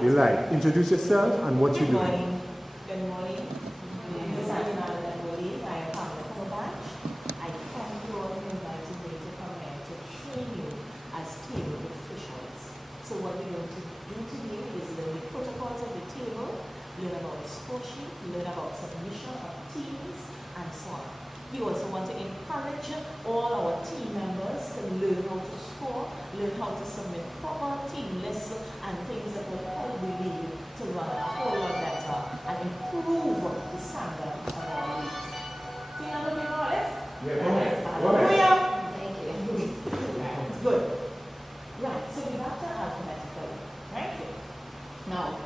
Delight. Introduce yourself and what you do. Good morning. This is Jalina and I am Pamela Cumberbatch. I thank you all for inviting me to come here to train you as table officials. So what we're going to do today is learn the protocols of the table, learn about the score sheet, learn about submission of teams, and so on. We also want to encourage all our team members to learn how to score, learn how to submit proper team lists and things that will help the league to run a whole lot better and improve the standard of our leagues. Do you know what all this? Yeah, Hallelujah! Thank you. Good. Right, so we have to alphabetically, right? Now,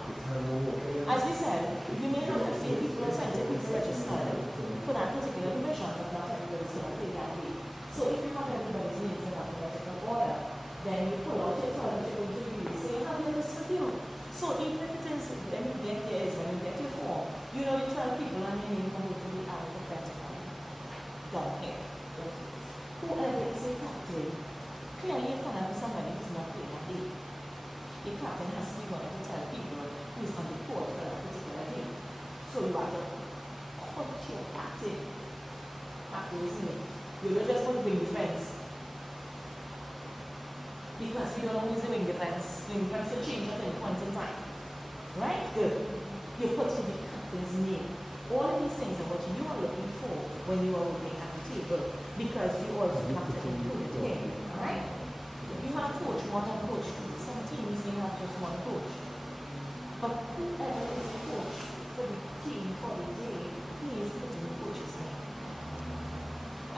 as we said, you may have 15 people or 20 people registered for that particular division, but not everybody's going to play that way. So if you have everybody's names in alphabetical order, then you pull out your toilet you're going to use. So you have your list of you. So even if it is, when you get this, when you get your form, you know you 12 people and your name are going to be alphabetical. Down here. Whoever is a captain, clearly you cannot be somebody who's not playing that day. A captain has to be one of the 12 people who's on the court for that particular day. So you have to coach your captain. Captain, isn't it? You're not just going to wing defense. Because you don't always wing defense. Wing defense will change at any point in time. Right? Good. You put in the captain's name. All of these things are what you are looking for when you are looking at the table. Because you also have to include him. Alright? You have coach 1 and coach 2. Some teams may have just one coach. But whoever is the coach for the team for the day, he is putting the coach's name.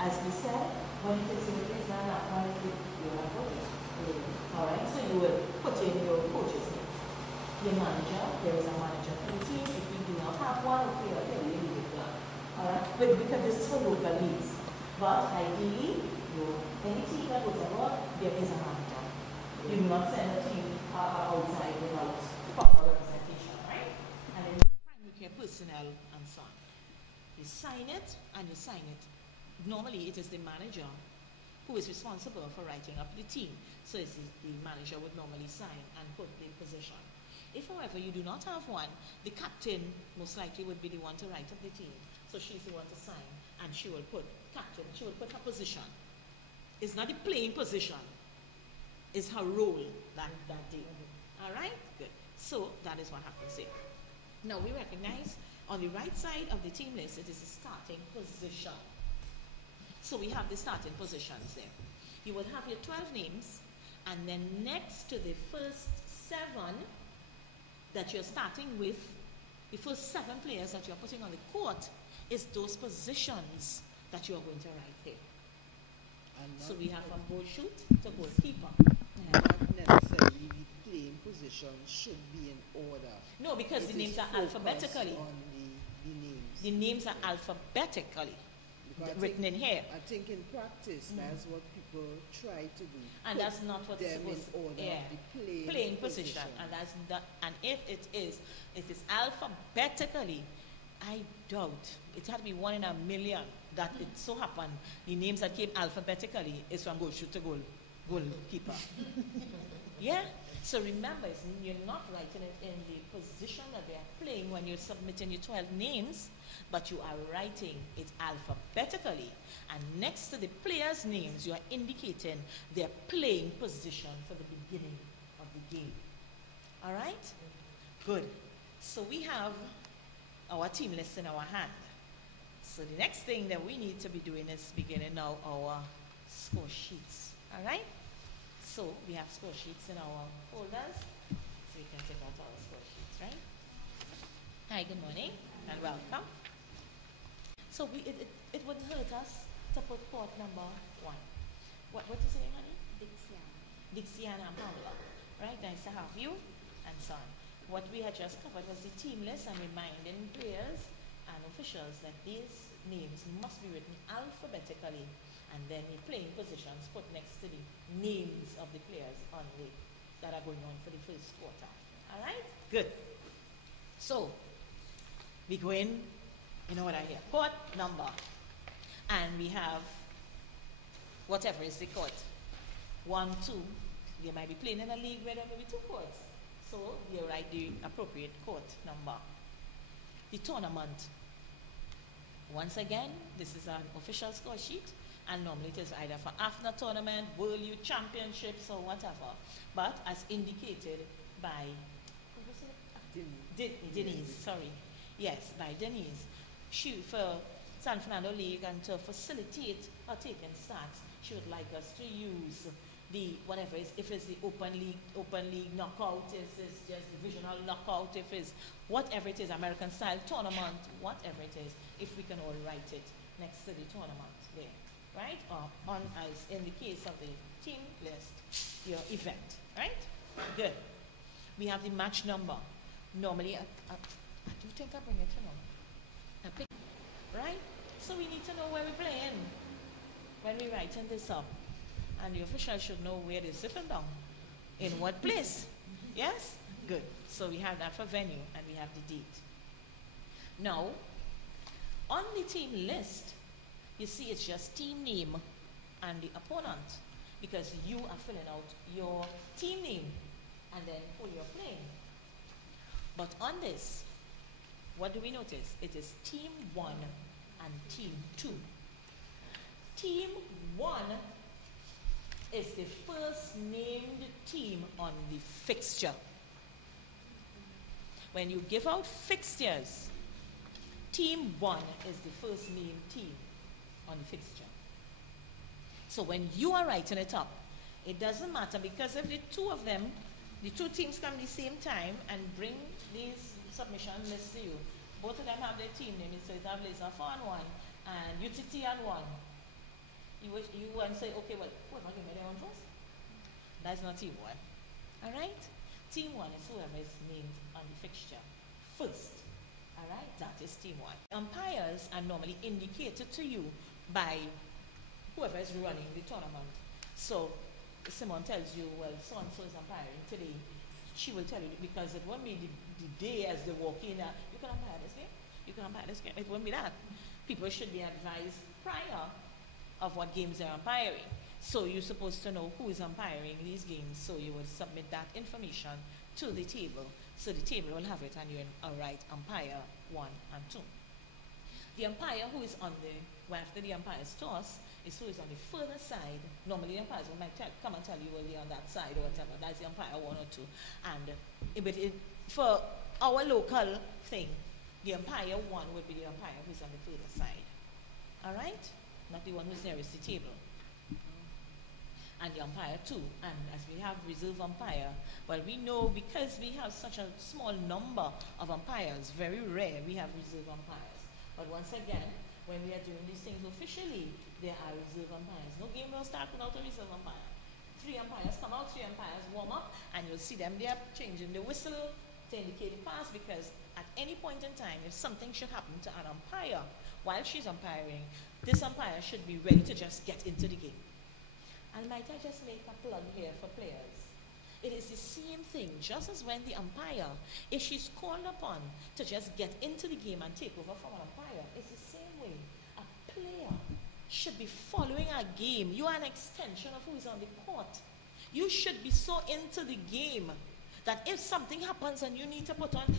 As we said, when it is in the fifth line up, you have coaches. Alright, so you will put in your coach's name. Your manager, there is a manager for the team. If you do not have one, okay, you leave it one. Alright, but because this is for local leagues. But ideally, any team that goes abroad, there is a manager. You do not send a team outside without proper representation, right? And then primary care personnel and so on. You sign it and you sign it. Normally, it is the manager who is responsible for writing up the team. So the manager would normally sign and put the position. If, however, you do not have one, the captain most likely would be the one to write up the team. So she's the one to sign, and she will put captain, she will put her position. It's not the playing position, it's her role that day. All right? Good. So that is what happens here. Now we recognize on the right side of the team list, it is the starting position. So we have the starting positions there. You will have your 12 names, and then next to the first 7 that you're starting with, the first 7 players that you're putting on the court is those positions that you're going to write here. So we have from goal shoot to goalkeeper. Not necessarily the playing position should be in order. No, because the names are alphabetically. On the names. The names are alphabetically written in here. I think in practice, that's what people try to do. And that's not what it's supposed to be. Yeah. The playing position. And that's that. And if it is alphabetically, I doubt it had to be 1 in a million that it so happened the names that came alphabetically is from goal shoot to goalkeeper. Yeah? So remember, you're not writing it in the position that they are playing when you're submitting your 12 names, but you are writing it alphabetically. And next to the players' names, you are indicating their playing position for the beginning of the game. All right? Good. So we have our team list in our hand. So the next thing that we need to be doing is beginning now our score sheets. All right? So we have score sheets in our folders. So you can take out our score sheets, right? Hi, good morning and welcome. So it wouldn't hurt us to put court number 1. What is your name, honey? Dexican and Pamela. Right? Nice to have you and so on. What we had just covered was the team list and reminding players and officials that these names must be written alphabetically, and then the playing positions put next to the names of the players that are going on for the first quarter. All right? Good. So, we go in order here. Court number. And we have whatever is the court. 1, 2. You might be playing in a league where there may be 2 courts. So, you're right. write the appropriate court number. The tournament. Once again, this is an official score sheet, and normally it is either for AFNA tournament, World Youth Championships, or whatever. But as indicated by Denise, sorry. Yes, by Denise. She, for San Fernando League, and to facilitate her taking stats, she would like us to use the whatever is, if it's the open league knockout, if it's just divisional knockout, if it's whatever it is, American style tournament, whatever it is, if we can all write it next to the tournament there, right? Or on, as in the case of the team list, your event, right? Good. We have the match number. Normally, I do think I bring it to know. Right? So we need to know where we're playing when we're writing this up. And the official should know where they're sitting down. In what place? Yes? Good. So we have that for venue, and we have the date. Now, on the team list, you see it's just team name and the opponent, because you are filling out your team name and then who you're playing. But on this, what do we notice? It is team 1 and team 2. Team 1 is the first named team on the fixture. When you give out fixtures, team 1 is the first named team on the fixture. So when you are writing it up, it doesn't matter, because if the two of them, the two teams come the same time and bring these submission lists to you, both of them have their team name, so you have Laser 4 and 1 and UTT and 1. You want to say, okay, well, whoever gave me that one first? That's not team 1. All right? Team 1 is whoever is named on the fixture first. All right? That is team 1. Umpires are normally indicated to you by whoever is running the tournament. So, Simone tells you, well, so-and-so is umpiring today. She will tell you, because it won't be the day as they walk in, you can umpire this game, you can umpire this game. It won't be that. People should be advised prior of what games they're umpiring. So you're supposed to know who is umpiring these games, so you would submit that information to the table. So the table will have it, and you're all right, umpire 1 and 2. The umpire who is on the, well, after the umpire's toss, is who is on the further side. Normally the umpires will might come and tell you, well, they're on that side or whatever. That's the umpire 1 or 2. And for our local thing, the umpire 1 would be the umpire who's on the further side. All right? Not the one who's nearest the table. And the umpire 2. And as we have reserve umpire, well, we know because we have such a small number of umpires, very rare we have reserve umpires. But once again, when we are doing these things officially, there are reserve umpires. No game will start without a reserve umpire. 3 umpires come out, 3 umpires warm up, and you'll see them there changing the whistle to indicate the pass, because at any point in time, if something should happen to an umpire while she's umpiring, this umpire should be ready to just get into the game. And might I just make a plug here for players? It is the same thing, just as when the umpire, if she's called upon to just get into the game and take over from an umpire, it's the same way. A player should be following a game. You are an extension of who is on the court. You should be so into the game that if something happens and you need to put on,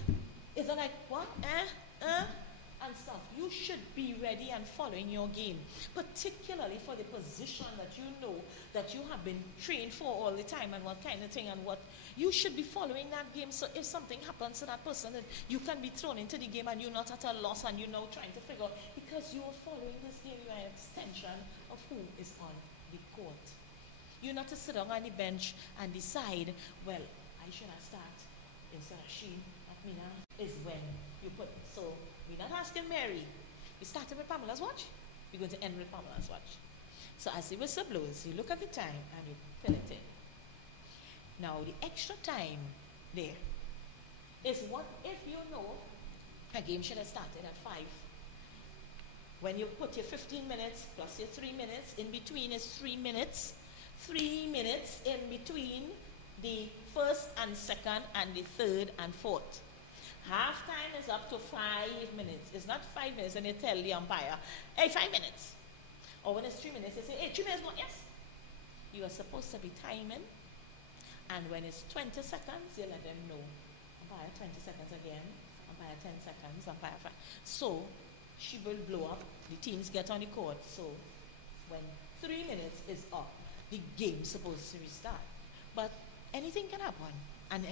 is it like, what, and stuff, you should be ready and following your game, particularly for the position that you know that you have been trained for all the time, and what kind of thing, and what you should be following that game. So if something happens to that person, you can be thrown into the game and you're not at a loss, and you're now trying to figure out, because you are following this game, you are an extension of who is on the court. You're not to sit down on the bench and decide, well, I should have started instead of she, at Mina, is when you put, so we're not asking Mary. We started with Pamela's watch. We're going to end with Pamela's watch. So as the whistle blows, you look at the time and you fill it in. Now the extra time there is what if you know a game should have started at 5. When you put your 15 minutes plus your 3 minutes, in between is 3 minutes. 3 minutes in between the first and second and the third and fourth. Half time is up to 5 minutes. It's not 5 minutes and you tell the umpire, hey, 5 minutes. Or when it's 3 minutes, they say, hey, 3 minutes more, yes. You are supposed to be timing, and when it's 20 seconds, you let them know. Umpire, 20 seconds again, umpire 10 seconds, umpire 5. So she will blow up, the teams get on the court. So when 3 minutes is up, the game's supposed to restart. But anything can happen. And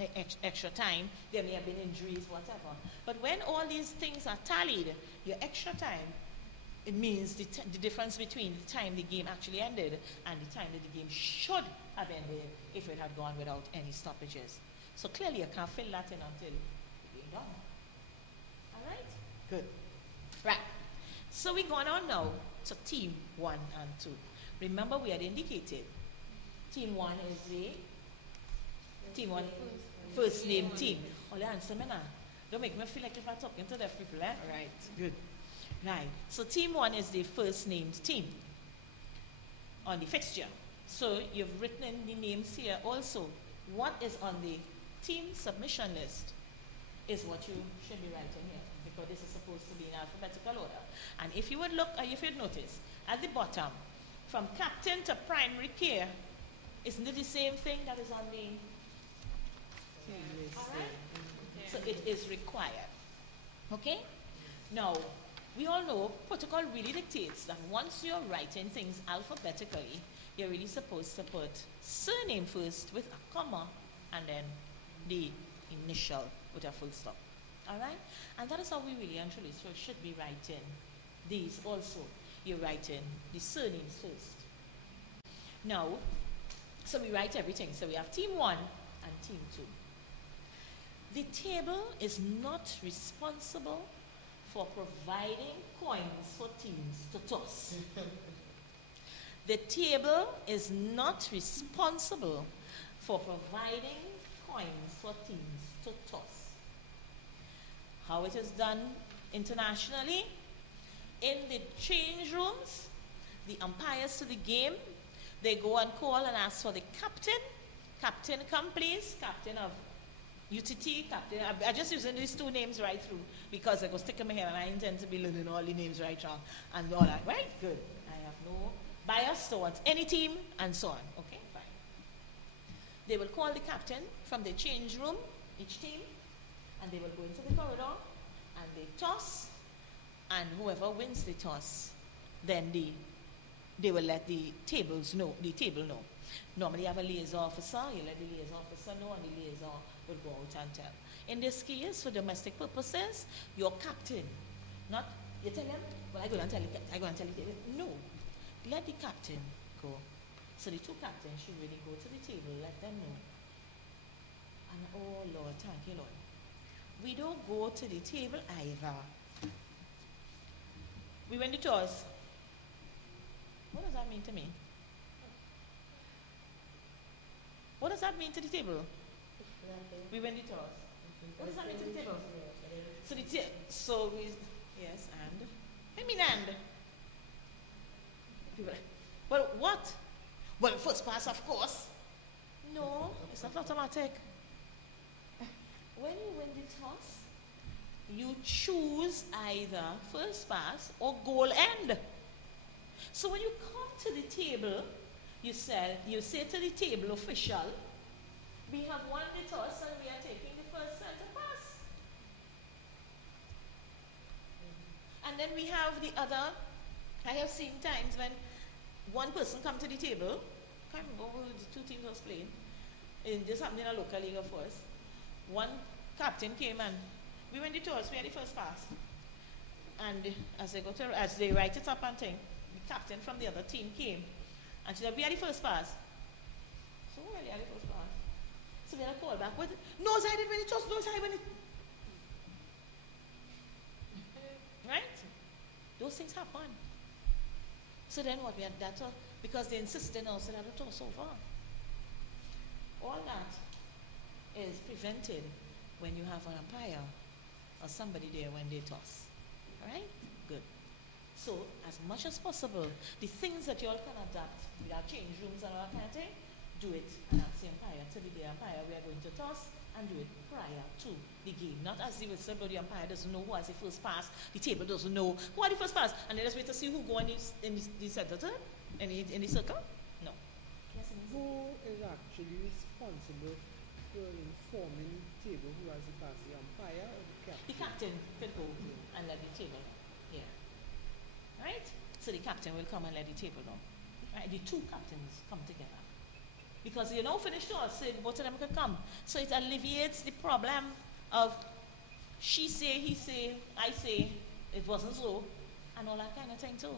extra time, there may have been injuries, whatever. But when all these things are tallied, your extra time, it means the difference between the time the game actually ended and the time that the game should have ended if it had gone without any stoppages. So clearly you can't fill that in until the game done. All right? Good. Right. So we're going on now to team 1 and 2. Remember we had indicated team 1 is the team 1 first name team. Only answer me now. Don't make me feel like if I'm talking to deaf people, eh? Right. Good. Right. So team 1 is the first named team on the fixture. So you've written in the names here also. What is on the team submission list is what you should be writing here, because this is supposed to be in alphabetical order. And if you would look, if you'd notice, at the bottom, from captain to primary care, isn't it the same thing that is on the team list? All right? So it is required. Okay? Now, we all know protocol really dictates that once you're writing things alphabetically, you're really supposed to put surname first with a comma and then the initial with a full stop. All right? And that is how we really and truly should be writing these also. You're writing the surnames first. Now, so we write everything. So we have team 1 and team 2. The table is not responsible for providing coins for teams to toss. The table is not responsible for providing coins for teams to toss. How it is done internationally, in the change rooms, the umpires to the game, they go and call and ask for the captain. Captain, come please. Captain of UTT, captain. I'm just using these 2 names right through because I go stick in my head and I intend to be learning all the names right wrong and all that. Right? Good. I have no bias towards any team and so on. Okay, fine. They will call the captain from the change room, each team, and they will go into the corridor and they toss, and whoever wins the toss, then they will let the table know. Normally you have a liaison officer, you let the liaison officer know, and the liaison will go out and tell. In this case, for domestic purposes, your captain, not, you tell him, well, I go and tell you, no, let the captain go. So the 2 captains should really go to the table, let them know. And oh Lord, thank you Lord. We don't go to the table either. We win the toss. What does that mean to me? What does that mean to the table? We win the toss. What does that mean to the table? So we, yes, and? I mean and. People, well, what? Well, first pass, of course. No, it's not automatic. When you win the toss, you choose either first pass or goal end. So when you come to the table, you say to the table official, we have won the toss and we are taking the first center pass. And then we have the other. I have seen times when one person come to the table, I can't remember who the 2 teams was playing. This happened in a local league of course. One captain came and we went the toss, we had the first pass. And as they write it up and think, the captain from the other team came and she said, we had the first pass. So we had the first pass. So we had a call back with, no, I didn't win the toss, no, I win it. Right? Those things happen. So then what we had that, because they insisted also that the toss over. All that is prevented when you have an umpire or somebody there when they toss. All right? Good. So as much as possible, the things that you all can adapt with our change rooms and all that kind of thing, do it and ask the umpire, tell the umpire we are going to toss, and do it prior to the game. Not as if the umpire doesn't know who has the first pass, the table doesn't know who had the first pass, and then just wait to see who go in the center turn, in the circle. No. Yes, who is actually responsible people informing the table who has the pass, the umpire or the captain? The captain could go and let the table know. Yeah. Right? So the captain will come and let the table know. Right? The two captains come together. Because you know, finish to us, so both of them could come. So it alleviates the problem of she say, he say, I say, it wasn't so, and all that kind of thing too.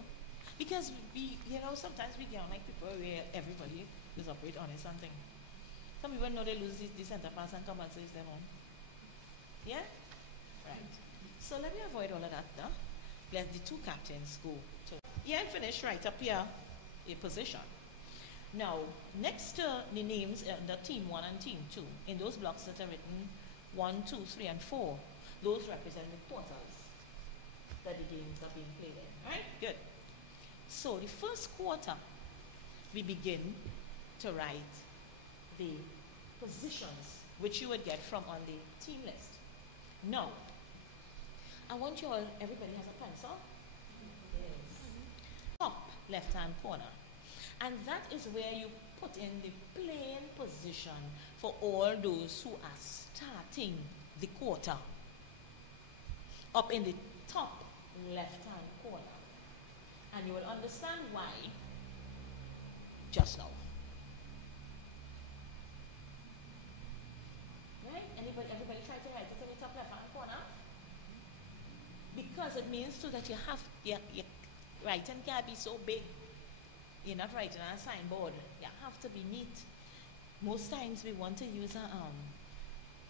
Because we, you know, sometimes we get on like people where everybody is operate honest and thing. Some people know they lose the center pass and come and say it's them on. Yeah? Right. So let me avoid all of that now. Let the two captains go to. Yeah, finish right up here, a position. Now, next to the names, the team 1 and team 2, in those blocks that are written 1, 2, 3, and 4, those represent the quarters that the games are being played in. Right? Good. So the first quarter, we begin to write the positions which you would get from on the team list. Now, I want you all, everybody has a pencil? Yes. Top left-hand corner. And that is where you put in the playing position for all those who are starting the quarter. Up in the top left-hand corner. And you will understand why just now. Right? Everybody try to write it in the top left-hand corner? Because it means too that you have, your writing can't be so big. You're not writing on a signboard. You have to be neat. Most times we want to use a,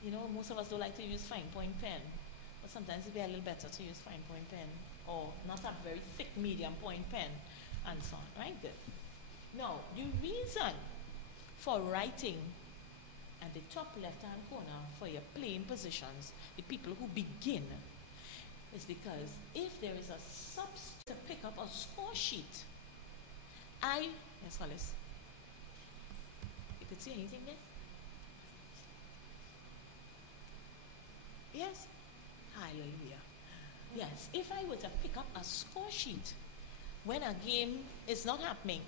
you know, most of us don't like to use fine point pen. But sometimes it'd be a little better to use fine point pen or not a very thick medium point pen and so on. Right? Good. Now, the reason for writing at the top left-hand corner for your playing positions, the people who begin, is because if there is a substitute to pick up a score sheet, yes, Hollis. You could see anything there? Yes? Hallelujah. Yes, if I were to pick up a score sheet when a game is not happening,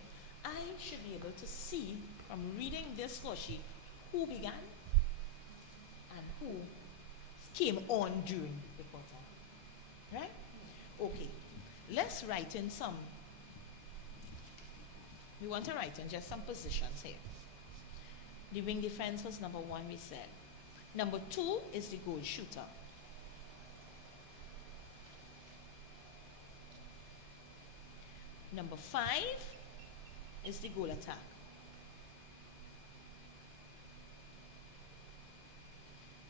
I should be able to see from reading this score sheet who began and who came on during the quarter. Right? Okay. Let's write in some. We want to write in just some positions here. The wing defense was number 1, we said. Number 2 is the goal shooter. Number 5 is the goal attack.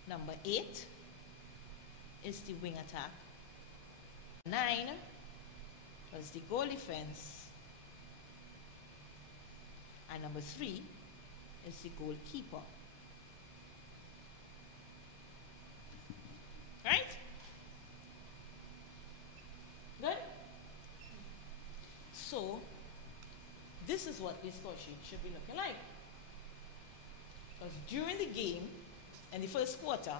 Number 8 is the wing attack. 9 was the goal defense. And number 3 is the goalkeeper. Right? Good? So, this is what this score sheet should be looking like. Because during the game, in the first quarter,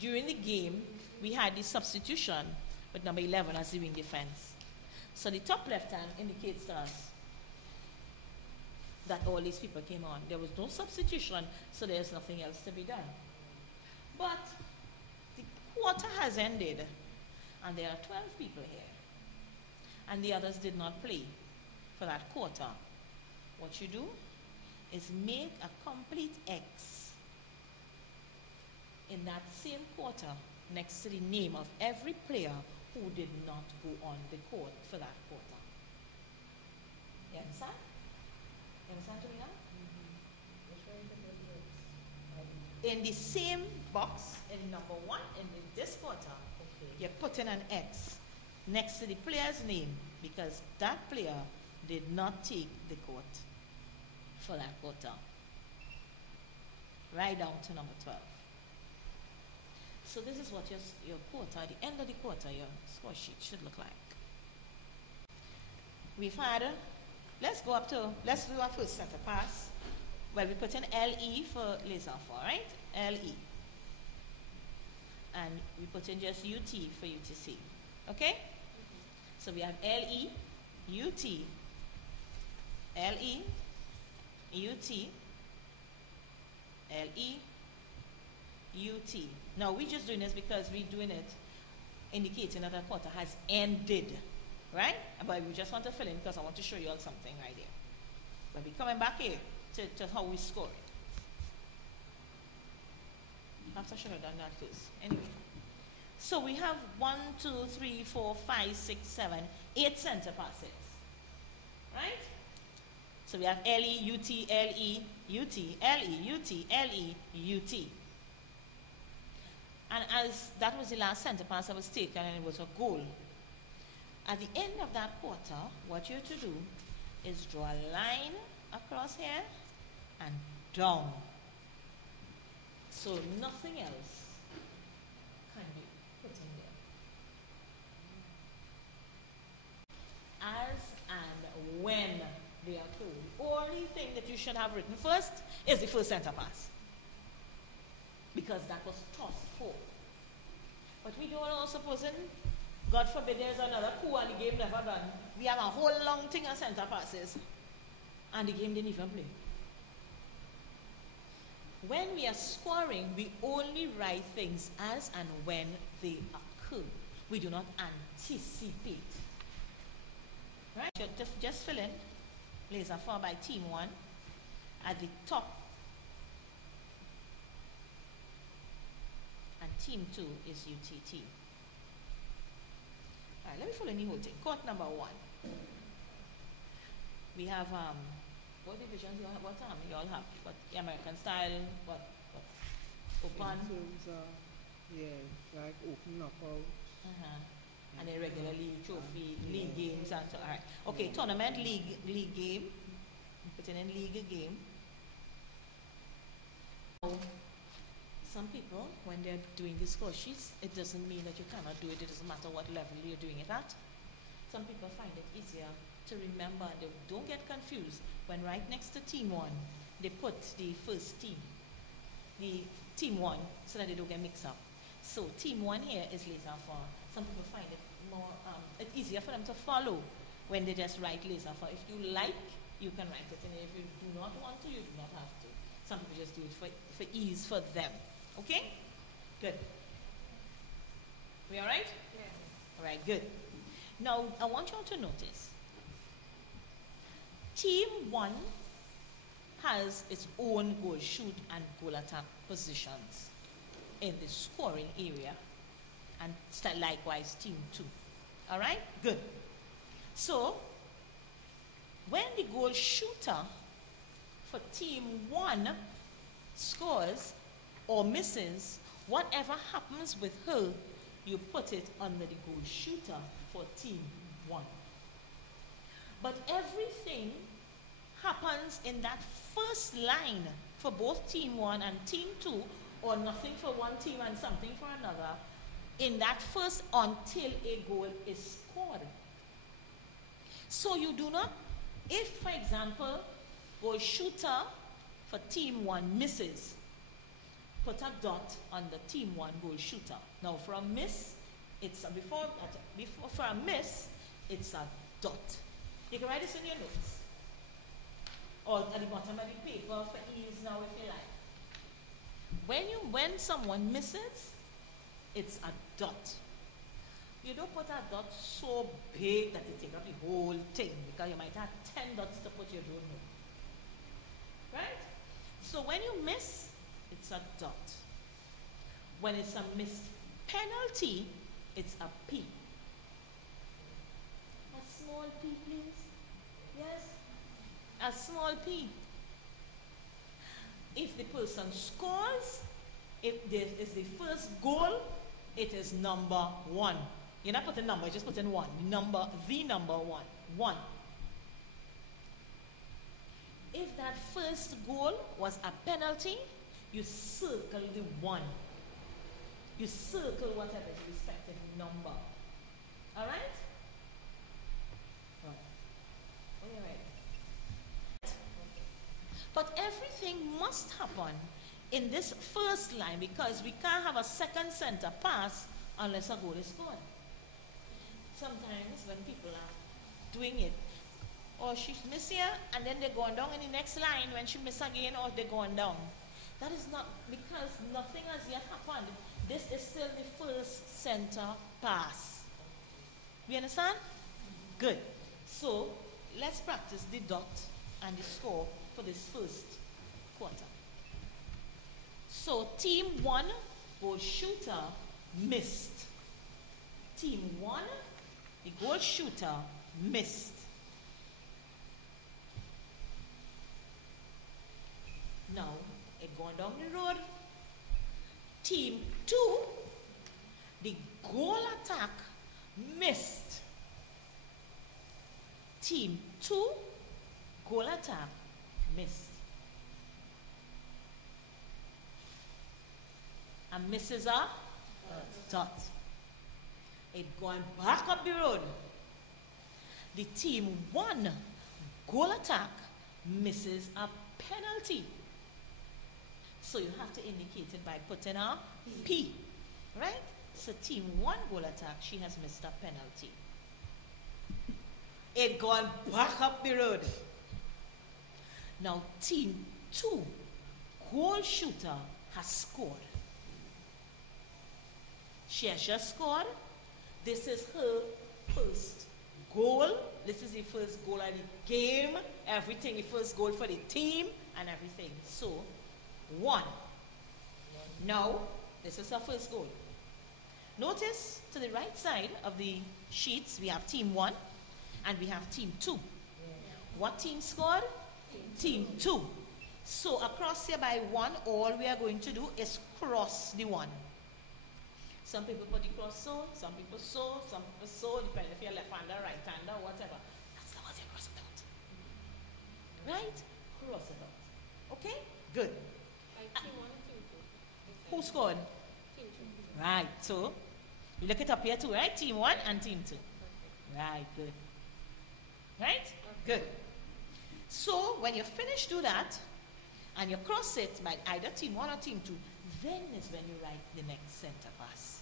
during the game, we had the substitution with number 11 as the wing defense. So the top left hand indicates to us that all these people came on. There was no substitution, so there's nothing else to be done. But the quarter has ended, and there are 12 people here. And the others did not play for that quarter. What you do is make a complete X in that same quarter next to the name of every player who did not go on the court for that quarter. You understand? You understand, Jalina? In the same box, in number 1, in this quarter, you're putting an X next to the player's name because that player did not take the court for that quarter. Right down to number 12. So this is what your quarter, at the end of the quarter, your score sheet should look like. We've had, let's do our first center pass. Well, we put in LE for laser for, right? LE. And we put in just UT for UTC. Okay? So we have LE, UT, LE, UT, LE, UT. Now we're just doing this because we're doing it indicating that a quarter has ended, right? But we just want to fill in because I want to show you all something right here. But we're coming back here to how we score it. After I should have done that first. Anyway. So we have 1, 2, 3, 4, 5, 6, 7, 8 center passes. Right? So we have LE, UT, LE, UT, LE, UT, LE, UT. And as that was the last center pass that was taken and it was a goal. At the end of that quarter, what you have to do is draw a line across here and down. So nothing else can be put in there. As and when they occur. The only thing that you should have written first is the first center pass. Because that was tossed for. But we don't know, supposing, God forbid, there's another coup and the game never done. We have a whole long thing of center passes. And the game didn't even play. When we are scoring, we only write things as and when they occur. We do not anticipate. Right? Just fill in. Laser 4 by team 1. At the top. And team 2 is UTT. Alright, let me fill in the whole thing. Court number 1. We have what divisions you all have? What you all have? What American style? What open? Yeah, like open knockout. And then regular league trophy, league games and so. Alright. Okay, tournament league game. Put in league game. Some people, when they're doing the score sheets, it doesn't mean that you cannot do it. It doesn't matter what level you're doing it at. Some people find it easier to remember. They don't get confused when right next to team 1, they put the first team, the team 1, so that they don't get mixed up. So team 1 here is laser 4. Some people find it more, it's easier for them to follow when they just write laser 4. If you like, you can write it, and if you do not want to, you do not have to. Some people just do it for ease for them. Okay? Good. We all right? Yes. All right, good. Now, I want you all to notice. Team 1 has its own goal shoot and goal attack positions in the scoring area, and likewise team 2. All right? Good. So, when the goal shooter for team 1 scores or misses, whatever happens with her, you put it under the goal shooter for team 1. But everything happens in that first line for both team 1 and team 2, or nothing for one team and something for another, in that first until a goal is scored. So you do not, if for example, goal shooter for team 1 misses, put a dot on the team 1 goal shooter. Now for a miss, it's a before for a miss, it's a dot. You can write this in your notes. Or at the bottom of the paper for ease now if you like. When someone misses, it's a dot. You don't put a dot so big that it takes up the whole thing, because you might have 10 dots to put, you don't know. Right? So when you miss, it's a dot. When it's a missed penalty, it's a P. A small P, please. Yes? A small P. If the person scores, if this is the first goal, it is number 1. You're not putting number, you just put in 1. The number 1. 1. If that first goal was a penalty, you circle the 1. You circle whatever is respective number. Alright? Alright. But everything must happen in this first line, because we can't have a second center pass unless a goal is scored. Sometimes when people are doing it, or she's missed here and then they're going down in the next line when she misses again, or they're going down. That is not, because nothing has yet happened. This is still the first center pass. We understand? Good. So, let's practice the dot and the score for this first quarter. So, team 1, goal shooter, missed. Team 1, the goal shooter, missed. Now, it gone down the road. Team 2, the goal attack, missed. Team 2, goal attack, missed. And misses a dot. It going back up the road. The team 1, goal attack, misses a penalty. So you have to indicate it by putting a P, right? So team 1 goal attack, she has missed a penalty. It gone back up the road. Now team 2 goal shooter has scored. She has just scored. This is her first goal. This is the first goal of the game. Everything, the first goal for the team and everything. So 1. Now, this is our first goal. Notice to the right side of the sheets, we have team 1 and we have team 2. What team scored? Team 2. So across here by 1, all we are going to do is cross the 1. Some people put the cross so, some people so, depending if you're left-hander, right-hander, whatever. That's the one you cross it out. Right? Cross it out. Okay? Good. Who scored? Team 2. Right, so you look it up here too, right? Team 1 and team 2. Right, good. Right? Good. So when you finish do that, and you cross it by either team 1 or team 2, then is when you write the next center pass.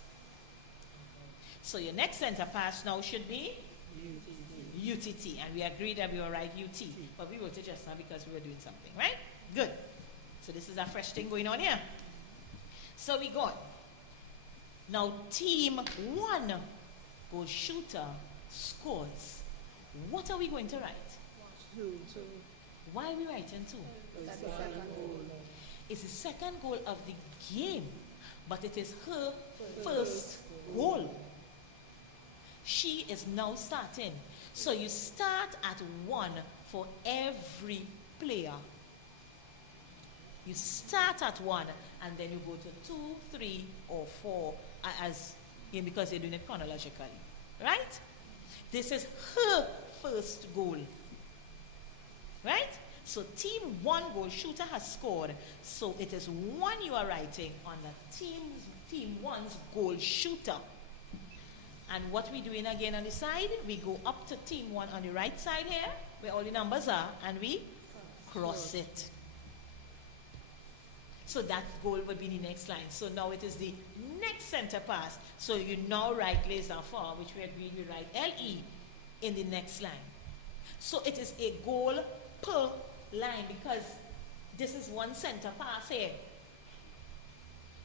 So your next center pass now should be UTT, and we agreed that we will write UT, but we wrote it just now because we were doing something, right? Good. So this is a fresh thing going on here. So we got, now team 1 goal shooter scores. What are we going to write? 2. Why are we writing 2? That's the second goal. It's the second goal of the game, but it is her first goal. She is now starting. So you start at 1 for every player. You start at 1 and then you go to 2, 3, or 4 as in, because you're doing it chronologically. Right? This is her first goal. Right? So team 1 goal shooter has scored. So it is 1 you are writing on the team 1's goal shooter. And what we're doing again on the side, we go up to team 1 on the right side here, where all the numbers are, and we cross it. So that goal would be the next line. So now it is the next center pass. So you now write les enfants, which we agreed we write LE in the next line. So it is a goal per line, because this is one center pass here.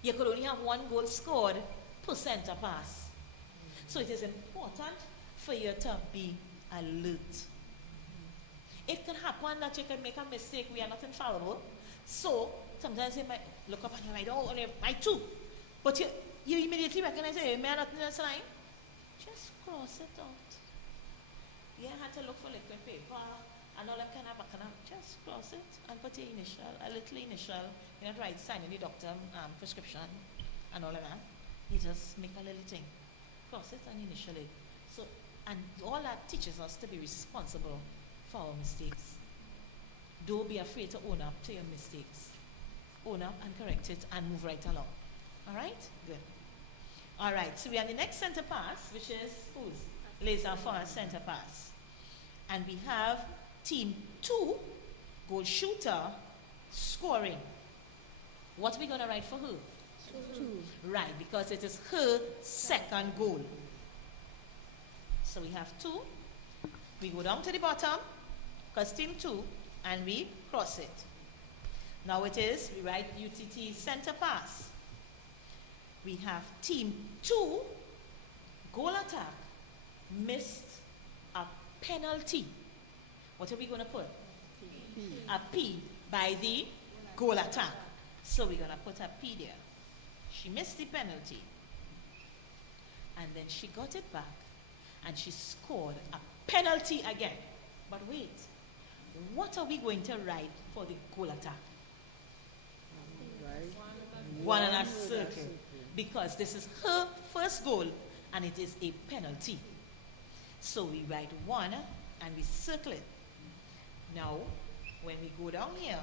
You could only have 1 goal scored per center pass. So it is important for you to be alert. It can happen that you can make a mistake. We are not infallible. So sometimes you might look up and you might, oh, only my 2. But you immediately recognize it. You may not in this line. Just cross it out. You had to look for liquid paper and all that kind of, just cross it and put your initial, a little initial. You not write, sign in the doctor prescription and all of that. You just make a little thing. Cross it and initial it. So, and all that teaches us to be responsible for our mistakes. Don't be afraid to own up to your mistakes. Own up and correct it and move right along. All right? Good. All right, so we are the next center pass, which is whose? Les enfants center pass. And we have team 2, goal shooter, scoring. What are we going to write for her? 2. Right, because it is her second goal. So we have 2. We go down to the bottom, because team 2, and we cross it. Now it is, we write UTT center pass. We have team 2, goal attack, missed a penalty. What are we going to put? P. A P by the goal attack. So we're going to put a P there. She missed the penalty. And then she got it back. And she scored a penalty again. But wait, what are we going to write for the goal attack? Right. One and a circle. Because this is her first goal and it is a penalty. So we write 1 and we circle it. Now, when we go down here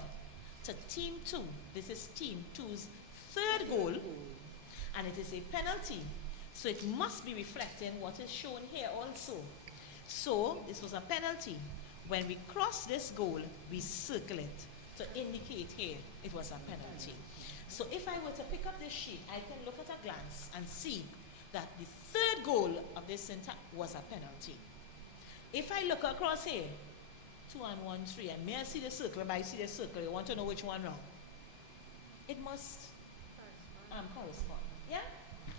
to team 2, this is team 2's third goal and it is a penalty. So it must be reflecting what is shown here also. So this was a penalty. When we cross this goal, we circle it to indicate here it was a penalty. So if I were to pick up this sheet, I can look at a glance and see that the third goal of this center was a penalty. If I look across here, 2 and 1, 3, and may I see the circle? If I see the circle, you want to know which one wrong? It must correspond. Yeah?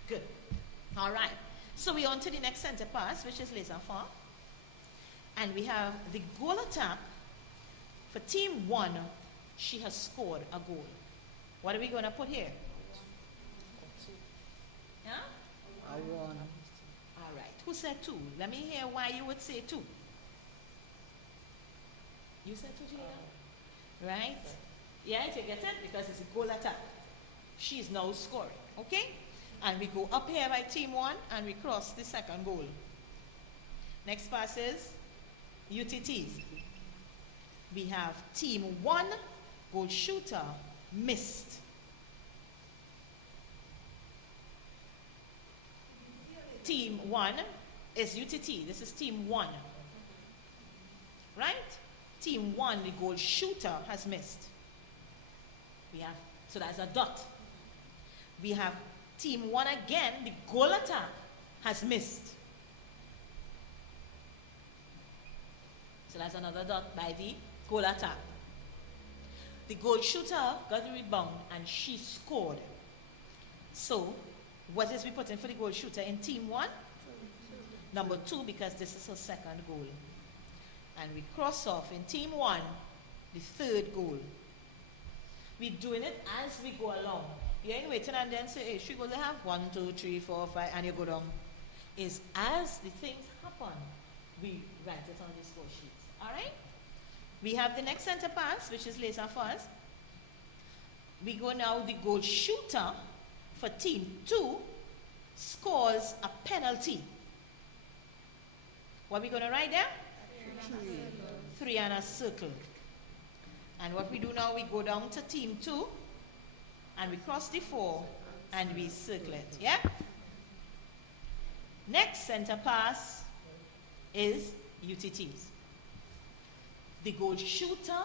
Good. All right. So we're on to the next center pass, which is laissez faire. And we have the goal attack. For team 1, she has scored a goal. What are we going to put here? Yeah? A 1. All right. Who said 2? Let me hear why you would say 2. You said 2, Jalina? Right? Yeah, you get it? Because it's a goal attack. She's now scoring. Okay? And we go up here by team 1 and we cross the second goal. Next pass is UTTs. We have team 1, goal shooter, missed. Team 1 is UTT. This is team 1. Right? Team 1, the goal shooter has missed. We have, so that's a dot. We have team 1 again, the goal attack has missed. So that's another dot by the goal attack. The goal shooter got the rebound and she scored. So, what is we putting for the goal shooter in team 1? Number 2, because this is her second goal. And we cross off in team 1, the third goal. We're doing it as we go along. You ain't waiting and then say, hey, she goes to have 1, 2, 3, 4, 5, and you go down. Is as the things happen, we write it on the score sheets. All right? We have the next center pass, which is laissez faire. We go now, the goal shooter for team 2 scores a penalty. What are we going to write there? 3 and a circle. And what we do now, we go down to team 2 and we cross the 4 and we circle it. Yeah? Next center pass is UTTs. The goal shooter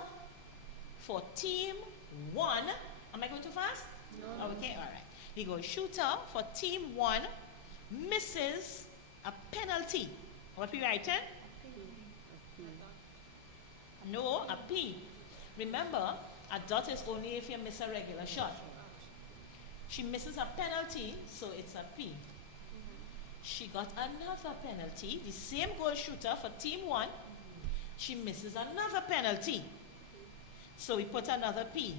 for team 1. Am I going too fast? No. Okay, all right. The goal shooter for team 1 misses a penalty. What we writing? No, a P. Remember, a dot is only if you miss a regular shot. She misses a penalty, so it's a P. She got another penalty, the same goal shooter for team 1. She misses another penalty. So we put another P.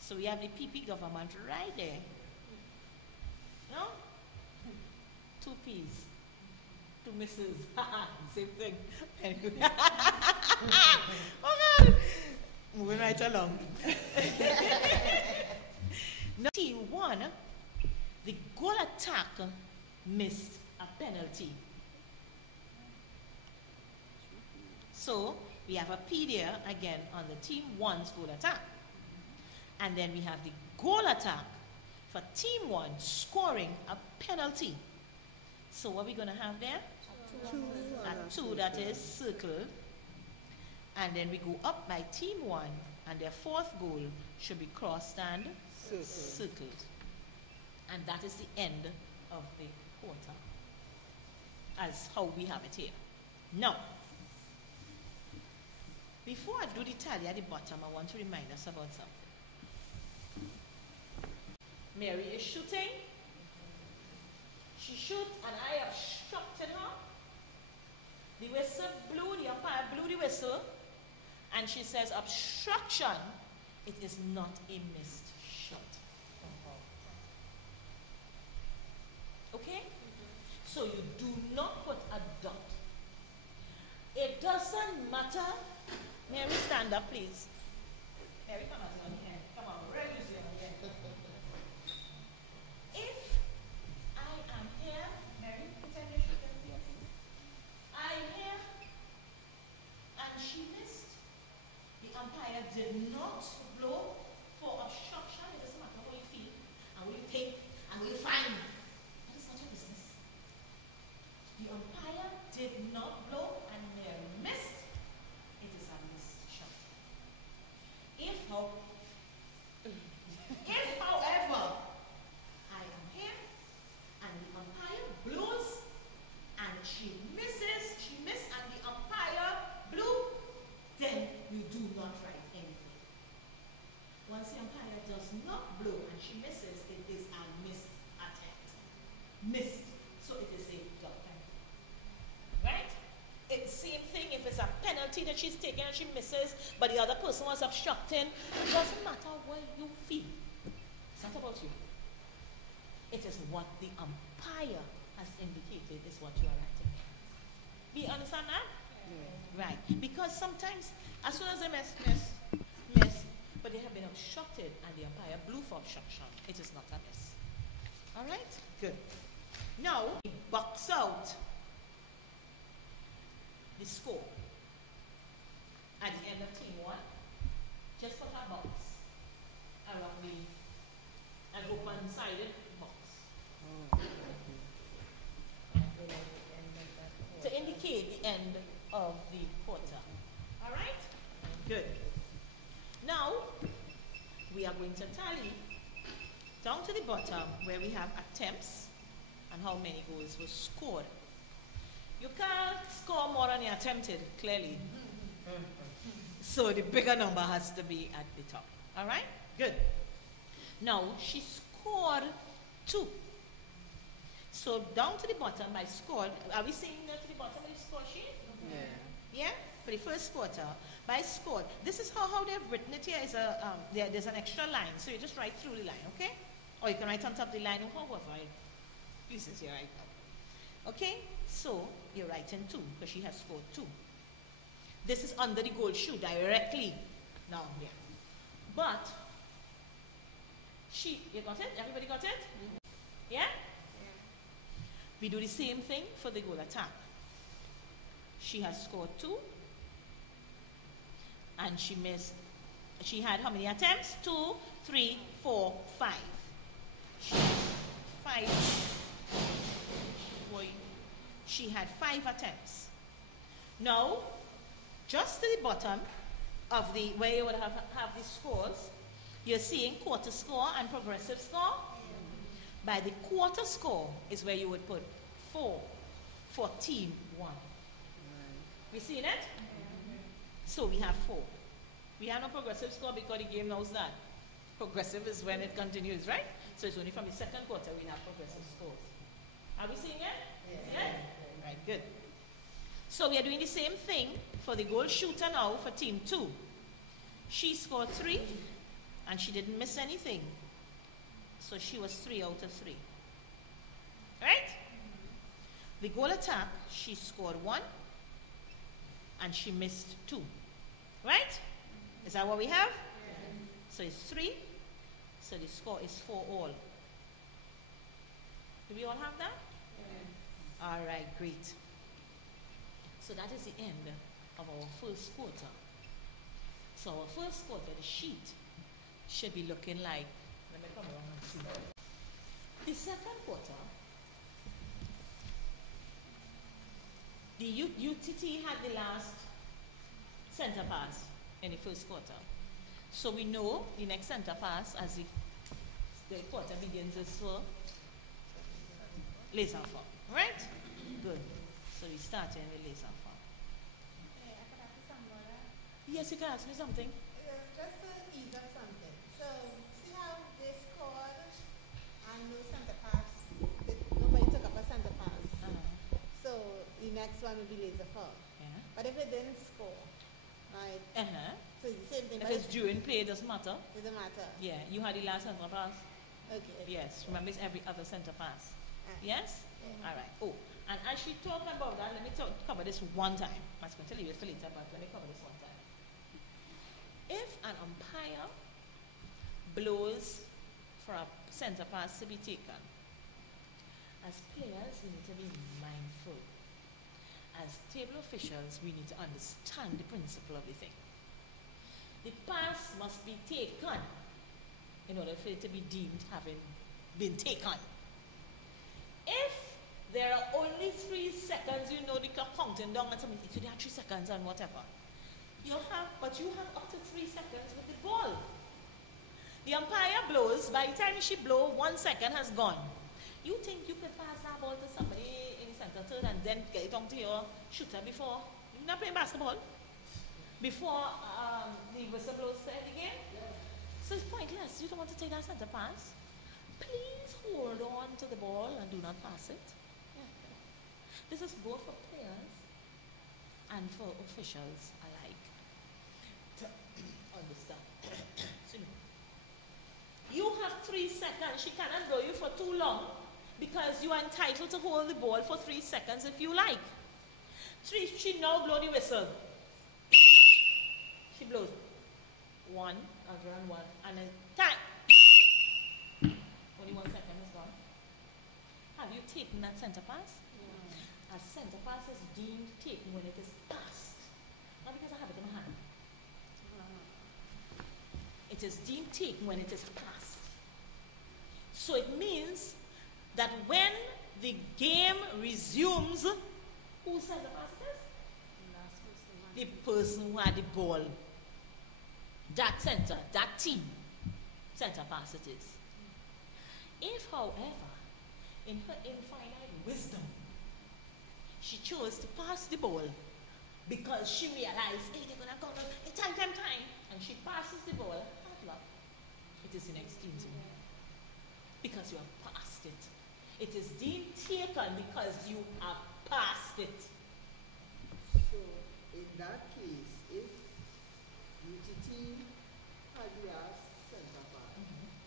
So we have the PP government right there. No? 2 P's. 2 misses. Same thing. Oh God. Moving right along. Now, team 1, the goal attack missed a penalty. So we have a P there again on the team 1's goal attack. And then we have the goal attack for team 1 scoring a penalty. So what are we going to have there? A 2 that is circled. And then we go up by team 1 and their 4th goal should be crossed and circled. And that is the end of the quarter as how we have it here. Now, before I do the tally at the bottom, I want to remind us about something. Mary is shooting. She shoots and I obstructed her. The whistle blew, the umpire blew the whistle, and she says, obstruction, it is not a missed shot. Okay? So you do not put a dot. It doesn't matter. Mary, stand up, please. Mary, come on here. Come on, really sit on here. If I am here, Mary, pretend you should can see it. I'm here, and she missed. The umpire did not blow for obstruction. It doesn't matter what you feel, and what you think, and what you find. That is not your business. The umpire did not blow, and Mary missed. It is a missed shot. If, however, I am here, and the umpire blows, and she misses, she missed, and the umpire blew, then you do not write anything. Once the umpire does not blow and she misses, it is a missed attempt. Missed. So it is a dot penalty. Right? It's the same thing if it's a penalty that she's taking and she misses, but the other person was obstructing. It doesn't matter what you feel. It's not about you. It is what the umpire has indicated is what you are writing. Do you understand that? Yeah. Right. Because sometimes, as soon as they miss, but they have been obstructed and the umpire blew for obstruction, it is not a miss. All right? Good. Now, we box out the score at the end of team 1. Just put a box around an open-sided box. To indicate the end of the quarter. All right? Good. Now, we are going to tally down to the bottom where we have attempts and how many goals were scored. You can't score more than you attempted, clearly. So the bigger number has to be at the top. All right? Good. Now, she scored 2. So down to the bottom, I scored. Are we seeing that to the bottom of the score sheet? Yeah? Yeah? For the first quarter, by scored. This is how they've written it here. Is there's an extra line. So you just write through the line, okay? Or you can write on top of the line, or however uses here right now. Okay? So you're writing 2, because she has scored 2. This is under the goal shoe directly down here. But you got it? Everybody got it? Yeah? We do the same thing for the goal attack. She has scored 2. And she missed. She had how many attempts? 2, 3, 4, 5. She had 5. She had 5 attempts. Now, just to the bottom of where you would have the scores, you're seeing quarter score and progressive score. By the quarter score is where you would put 4 for team 1. We seen it? So we have 4. We have no progressive score because the game knows that. Progressive is when it continues, right? So it's only from the second quarter we have progressive scores. Are we seeing it? Yes. Right, good. So we are doing the same thing for the goal shooter now for team 2. She scored 3 and she didn't miss anything. So she was 3 out of 3. Right? The goal attack, she scored 1 and she missed 2. Right? Is that what we have? Yes. So it's 3. So the score is 4 all. Do we all have that? Yes. All right, great. So that is the end of our first quarter. So our first quarter, the sheet should be looking like, let me come around and see. The second quarter, the UTT had the last center pass in the first quarter. So we know the next center pass as the quarter begins is for laser form, right? Good. So we start in with laser form. I could ask you something, Laura. Yes, you can ask me something. Just to ease up something. So, see how they scored no center pass. Nobody took up a center pass. So the next one would be laser foul. Yeah. But if it didn't score, right? So it's the same thing. If it's during play, it doesn't matter. It doesn't matter. Yeah, you had the last center pass. Okay. Yes, remember it's every other center pass. Yes? All right. Oh, and as she talked about that, let me cover this one time. I was going to tell you this for later, but let me cover this one time. If an umpire blows for a center pass to be taken, as players, we need to be mindful. As table officials, we need to understand the principle of the thing. The pass must be taken in order for it to be deemed having been taken. If there are only 3 seconds, you know the clock counting down and something, so there are 3 seconds and whatever. You have up to 3 seconds with the ball. The umpire blows, by the time she blows, 1 second has gone. You think you can pass that ball to somebody in the center third and then get it on to your shooter before? You're not playing basketball? Before the whistle blows to end the game? So it's pointless. You don't want to take that center pass. Please hold on to the ball and do not pass it. Yeah. This is both for players and for officials alike to understand. You have 3 seconds. She cannot blow you for too long because you are entitled to hold the ball for 3 seconds if you like. She now blow the whistle. She blows 1, around 1, and then time. Only 1 second is gone. Have you taken that center pass? A center pass is deemed taken when it is passed. Not because I have it in my hand. It is deemed taken when it is passed. So it means that when the game resumes, who sent the pass it is? The person who had the ball. That center, that team, center pass it is. If, however, in her infinite wisdom, she chose to pass the ball because she realized, hey, they're going to come, time, and she passes the ball, hard luck. It is the next team to me. Because you have passed it. It is deemed taken because you have passed it. So, in that case, if UTT had the last center pass,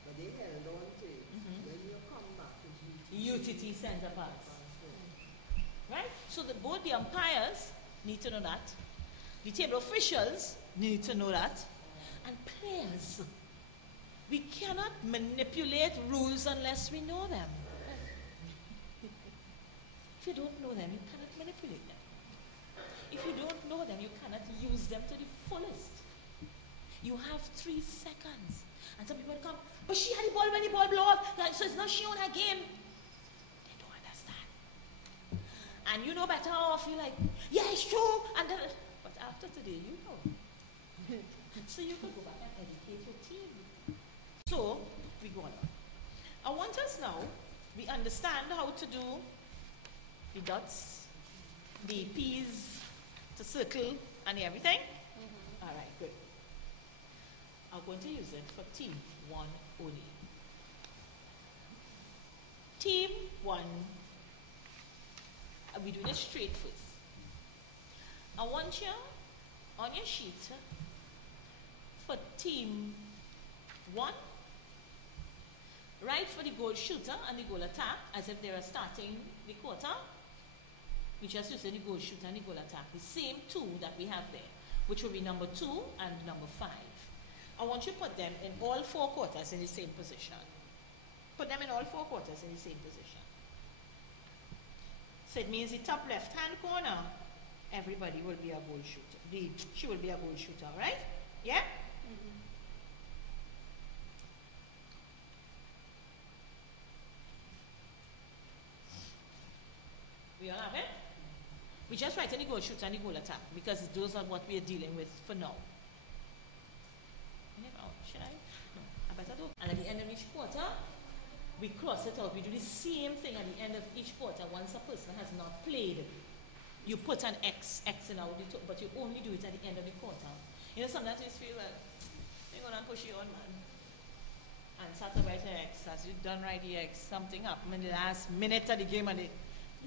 but they held on to it, when you come back to UTT center pass. Right? So both the umpires need to know that. The table officials need to know that. And players. We cannot manipulate rules unless we know them. If you don't know them, you cannot manipulate them. If you don't know them, you cannot use them to the fullest. You have 3 seconds. And some people come, but she had the ball when the ball blew off, so it's not she on her game. They don't understand. And you know better off, you're like, yeah, it's true. And then, but after today, you know. So you could go back and educate your team. So, we go on. I want us now, we understand how to do the dots, the P's to circle and everything. All right, good. I'm going to use it for team 1 only. Team 1, we're doing it straight first. I want you on your sheet for team 1, write for the goal shooter and the goal attack as if they are starting the quarter. We just use the goal shooter and the goal attack, the same 2 that we have there, which will be number 2 and number 5. I want you to put them in all 4 quarters in the same position. Put them in all 4 quarters in the same position. So it means the top left-hand corner, everybody will be a goal shooter. She will be a goal shooter, right? Yeah? We all have it? We just write any goal shooter and the goal attack because those are what we are dealing with for now. Should I? No, I better do. And at the end of each quarter, we cross it out. We do the same thing at the end of each quarter. Once a person has not played, you put an X in out, but you only do it at the end of the quarter. You know, sometimes you feel like, they're going to push you on, man. and start to write an X. As you done write the X, something happened in the last minute of the game and you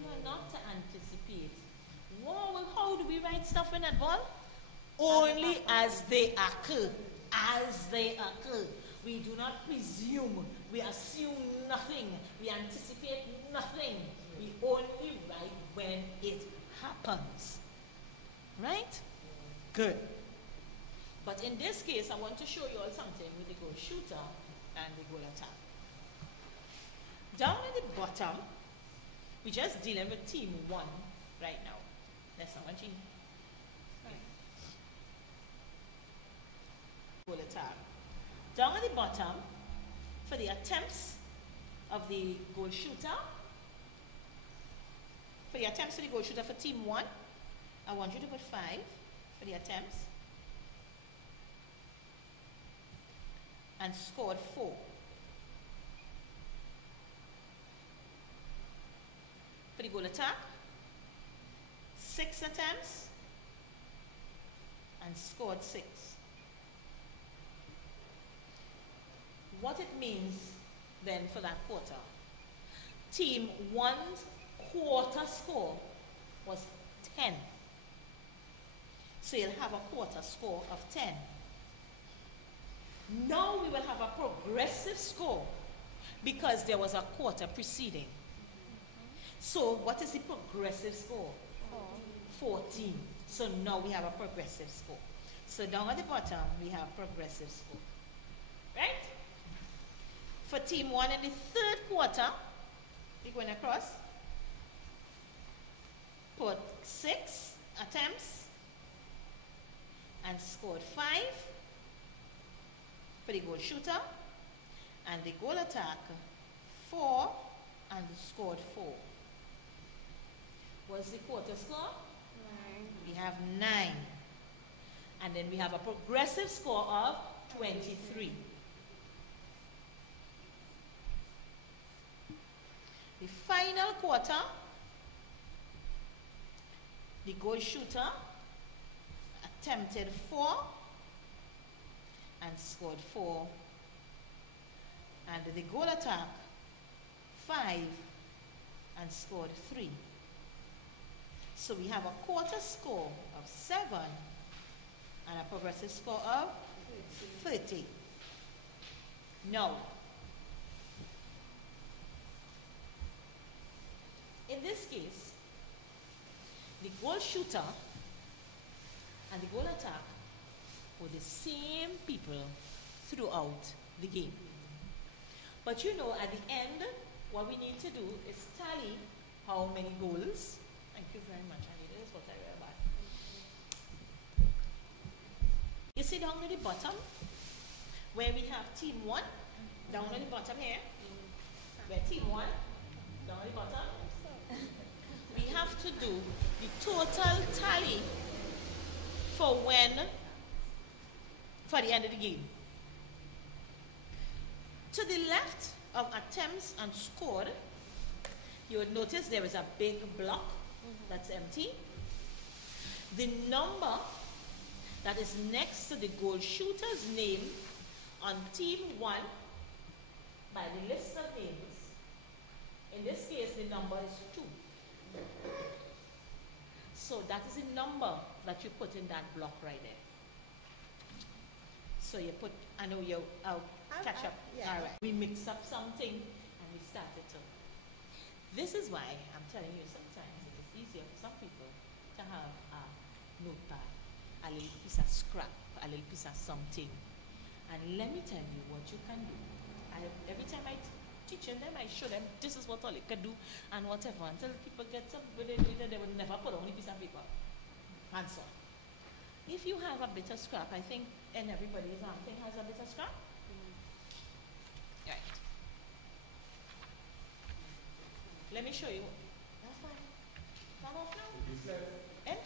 are not to anticipate. Wow, how do we write stuff in netball? Only as they occur. As they occur. We do not presume. We assume nothing. We anticipate nothing. We only write when it happens. Right? Good. But in this case, I want to show you all something with the goal shooter and the goal attack. Down at the bottom, we're just dealing with team 1 right now. That's not what you goal attack. Down at the bottom, for the attempts of the goal shooter, for team 1, I want you to put 5 for the attempts and scored 4. For the goal attack, 6 attempts and scored 6. What it means then for that quarter, team 1's quarter score was 10. So you'll have a quarter score of 10. Now we will have a progressive score because there was a quarter preceding. So what is the progressive score? 14. So now we have a progressive score. So down at the bottom we have progressive score. Right? For team 1 in the third quarter, we're going across. Put 6 attempts and scored 5 for the goal shooter, and the goal attack 4 and scored 4. What's the quarter score? 9. We have 9. And then we have a progressive score of 23. The final quarter, the goal shooter attempted 4 and scored 4, and the goal attack 5 and scored 3. So we have a quarter score of 7 and a progressive score of 30. Now, in this case, the goal shooter and the goal attack were the same people throughout the game. But you know, at the end, what we need to do is tally how many goals. Thank you very much, Annie. This is what I wear back. You see down at the bottom, where we have team 1, down at the bottom here, where team 1, down at the bottom, we have to do the total tally for the end of the game. To the left of attempts and scored, you would notice there is a big block that's empty. The number that is next to the goal shooter's name on team 1 by the list of names, in this case the number is 2. So that is the number that you put in that block right there. So you put, I know you'll catch up. Yeah. All right. We mix up something and we start it up. This is why I'm telling you sometimes it is easier for some people to have a notepad, a little piece of scrap, a little piece of something. And let me tell you what you can do. Every time I teaching them, I show them this is what all it can do and whatever. Until people get some they will never put on a piece of paper. Answer. If you have a bit of scrap, I think, and everybody's thing has a bit of scrap. Right. Let me show you. That's fine. Come off now. And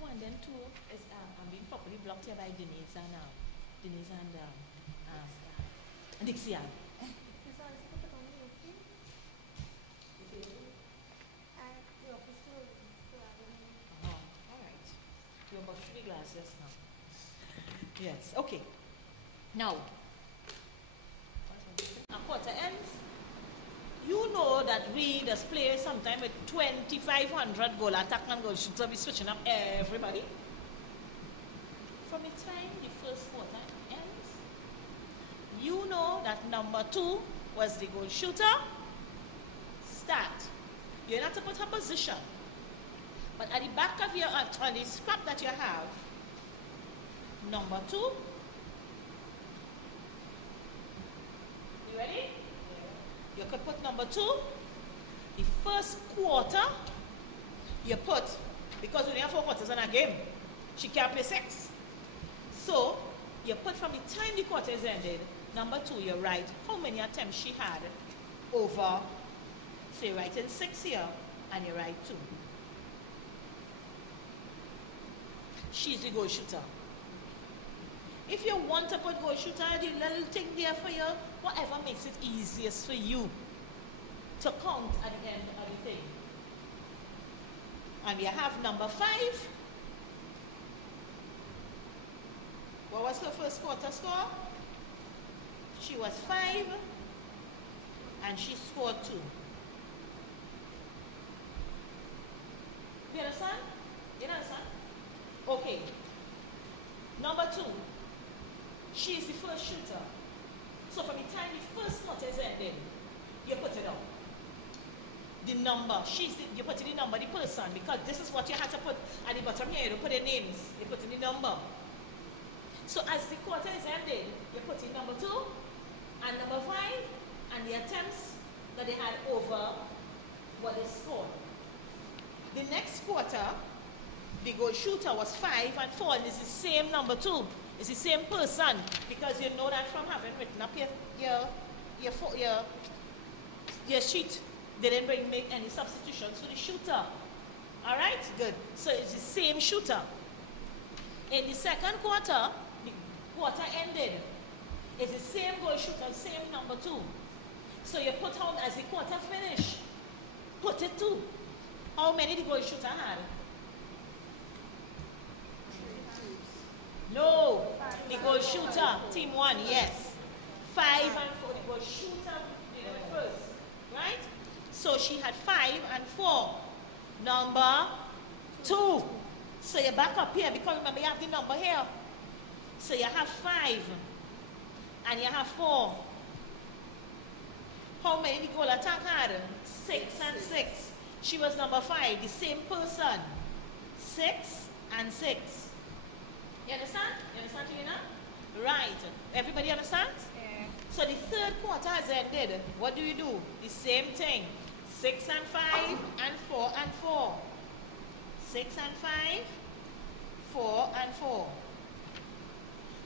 one then two is I'm being properly blocked here by Denise and Dexican. Alright. You're about 3 glasses now. Yes, okay. Now, we just play sometime with 2,500 goal attack and goal shooter, be switching up everybody. From the time the first quarter ends, you know that number 2 was the goal shooter. Start. You're not to put her position, but at the back of your, on the scrap that you have, number 2. You ready? You could put number 2. The first quarter, you put, because we have 4 quarters in a game, she can't play 6. So, you put from the time the quarter is ended, number 2, you write how many attempts she had over, so you write in 6 here, and you write 2. She's the goal shooter. If you want to put goal shooter, the little thing there for you, whatever makes it easiest for you to count at the end of the thing. And you have number 5. What was her first quarter score? She was 5, and she scored 2. You understand? You understand? Okay. Number 2. She is the first shooter. So from the time the first quarter is ended, you put it out. The number, you put in the number, the person, because this is what you had to put at the bottom here. You don't put the names, you put in the number. So as the quarter is ended, you put in number 2 and number 5 and the attempts that they had over what they scored. The next quarter, the goal shooter was 5 and 4, and it's the same number 2. It's the same person, because you know that from having written up your sheet, they didn't make any substitutions for the shooter. All right, good. So it's the same shooter. In the second quarter, the quarter ended. It's the same goal shooter, same number 2. So you put out as the quarter finished. Put it 2. How many the goal shooter had? No, the goal shooter, team 1, yes. 5 and 4, the goal shooter first, right? So she had 5 and 4. Number 2. So you back up here, because remember you have the number here. So you have 5 and you have 4. How many the goal attack had? 6 and 6. She was number 5, the same person. 6 and 6. You understand? You understand, Jalina? Right. Everybody understands? Yeah. So the third quarter has ended. What do you do? The same thing. 6 and 5 and 4 and 4. 6 and 5, 4 and 4.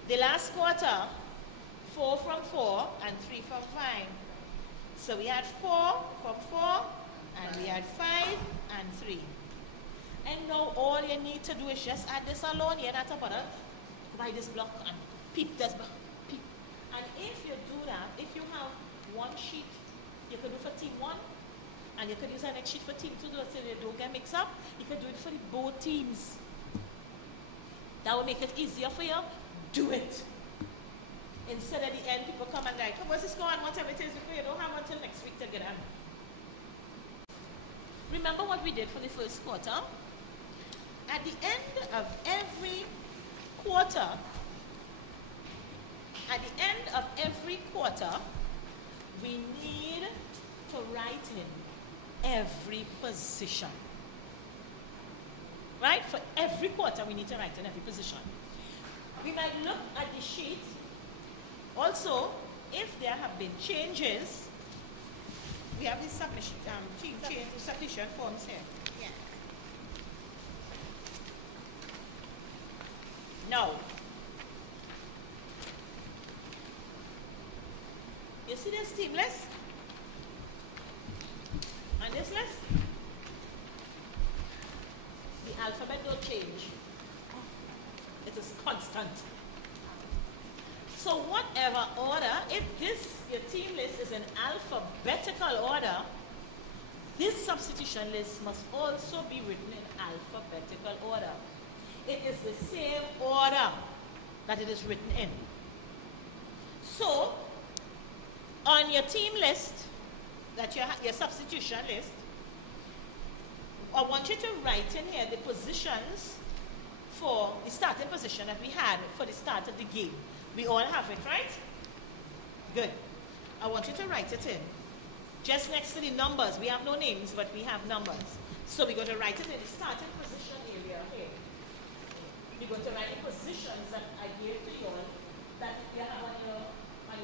The last quarter, 4 from 4 and 3 from 5. So we had 4 from 4 and we had 5 and 3. And now all you need to do is just add this alone here, not about it. Buy this block and peep this block, peep. And if you do that, if you have one sheet, you could do for team 1, and you could use the next sheet for team 2 so you don't get mixed up. You could do it for both teams. That will make it easier for you. Do it. Instead at the end, people come and like, oh, what's this going on? Whatever it is, because you don't have until next week to get them. Remember what we did for the first quarter? At the end of every quarter, we need to write in every position. Right? For every quarter, we need to write in every position. We might look at the sheet. Also, if there have been changes, we have this submission, submission forms here. Yeah. Now, you see this team list? And this list? The alphabet don't change. It is constant. So whatever order, if your team list is in alphabetical order, this substitution list must also be written in alphabetical order. It is the same order that it is written in. So, on your team list That's your substitution list. I want you to write in here the positions for the starting position that we had for the start of the game. We all have it, right? Good. I want you to write it in. Just next to the numbers. We have no names, but we have numbers. So we're going to write it in the starting position area here. We're going to write the positions that I gave to you all that you have on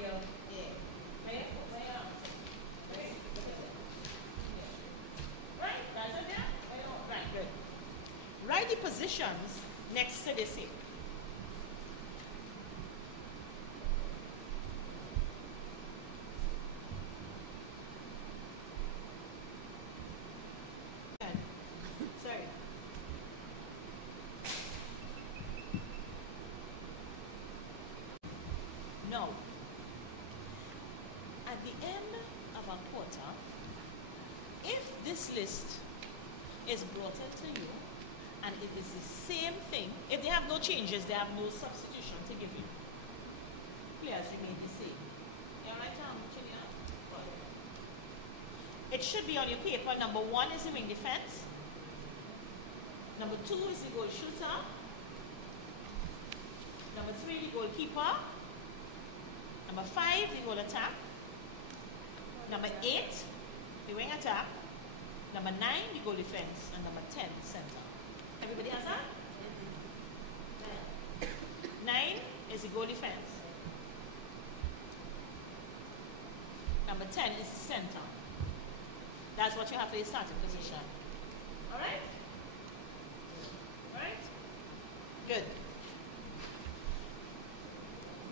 your right? Right? That's it there? Right, good. Write the positions next to this here. Sorry. No. At the end of a quarter, if this list is brought into you and it is the same thing, if they have no changes, they have no substitution to give you, players remain the same. You all right, Chinya? It should be on your paper. Number 1 is the wing defense. Number 2 is the goal shooter. Number 3, the goalkeeper. Number 5, the goal attack. Number 8, the wing attack. Number 9, the goal defense. And number 10, center. Everybody has that? 9 is the goal defense. Number 10 is the center. That's what you have for your starting position. All right? All right? Good.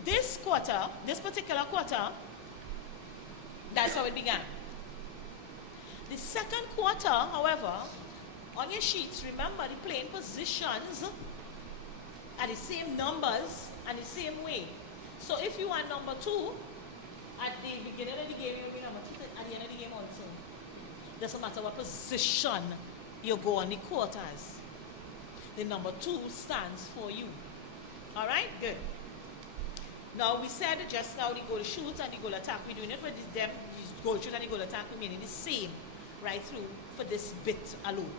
This quarter, this particular quarter, that's how it began. The second quarter, however, on your sheets, remember the playing positions are the same numbers and the same way. So if you are number 2, at the beginning of the game, you will be number 2 at the end of the game also. Doesn't matter what position you go on the quarters. The number 2 stands for you. All right? Good. Now, we said just now the goal shoot and the goal attack. We're doing it for them. The goal shoot and the goal attack remaining the same right through for this bit alone.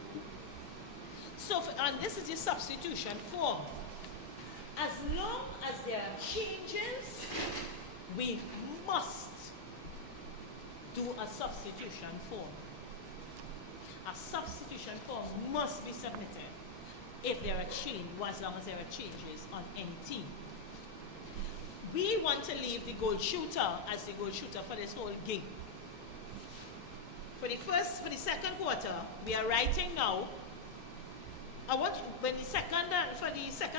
So, and this is the substitution form. As long as there are changes, we must do a substitution form. A substitution form must be submitted if there are changes, as long as there are changes on any team. We want to leave the goal shooter as the goal shooter for this whole game. For the second quarter, we are writing now. For the second,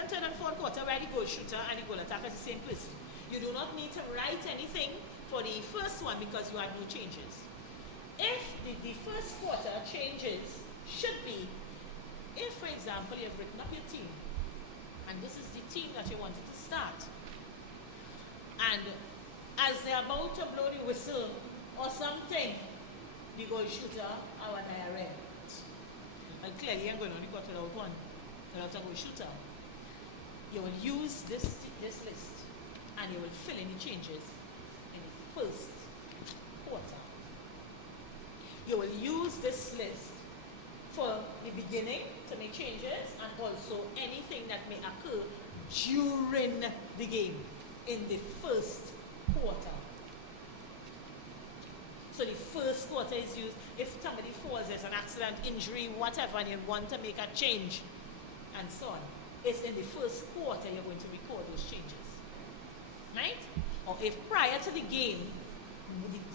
third, and fourth quarter, write the goal shooter and the goal attacker is the same person. You do not need to write anything for the first one because you have no changes. If the first quarter changes should be, if for example you have written up your team, and this is the team that you wanted to start, and as they're about to blow the whistle or something, the goal shooter, our Dyer. And clearly you ain't going to only got without one, without a goal shooter. You will use this list and you will fill in the changes in the first quarter. You will use this list for the beginning to make changes and also anything that may occur during the game in the first quarter. So the first quarter is used if somebody falls, there's an accident, injury, whatever, and you want to make a change and so on. It's in the first quarter you're going to record those changes. Right? Or if prior to the game,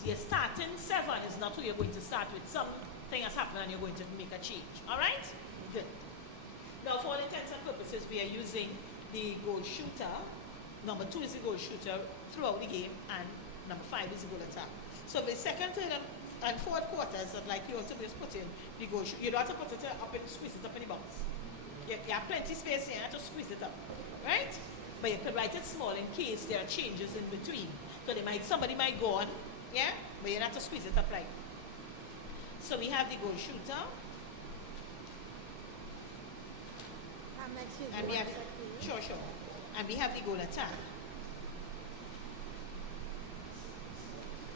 your starting 7 is not who you're going to start with. Something has happened and you're going to make a change. All right? Good. Now, for all intents and purposes, we are using the goal shooter. Number 2 is the goal shooter throughout the game, and number 5 is the goal attack. So the second, third, and fourth quarters, like you also just put in the goal shooter. You don't have to put it up and squeeze it up in the box. You have plenty space here to squeeze it up. Right? But you could write it small in case there are changes in between. So somebody might go on, yeah? But you don't have to squeeze it up like. So we have the goal shooter. And we have, sure. And we have the goal attack.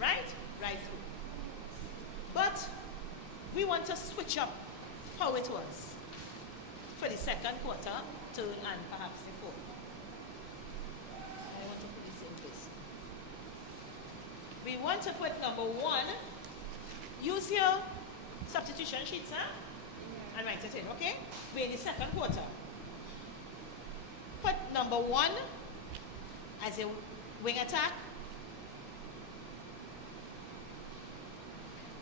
Right? Right through. want to switch up how it was for the second quarter, third, and perhaps the fourth. I want to put this in this. We want to put number 1. Use your substitution sheets, huh? Yeah. And write it in, okay? We're in the second quarter. Put number 1 as your wing attack.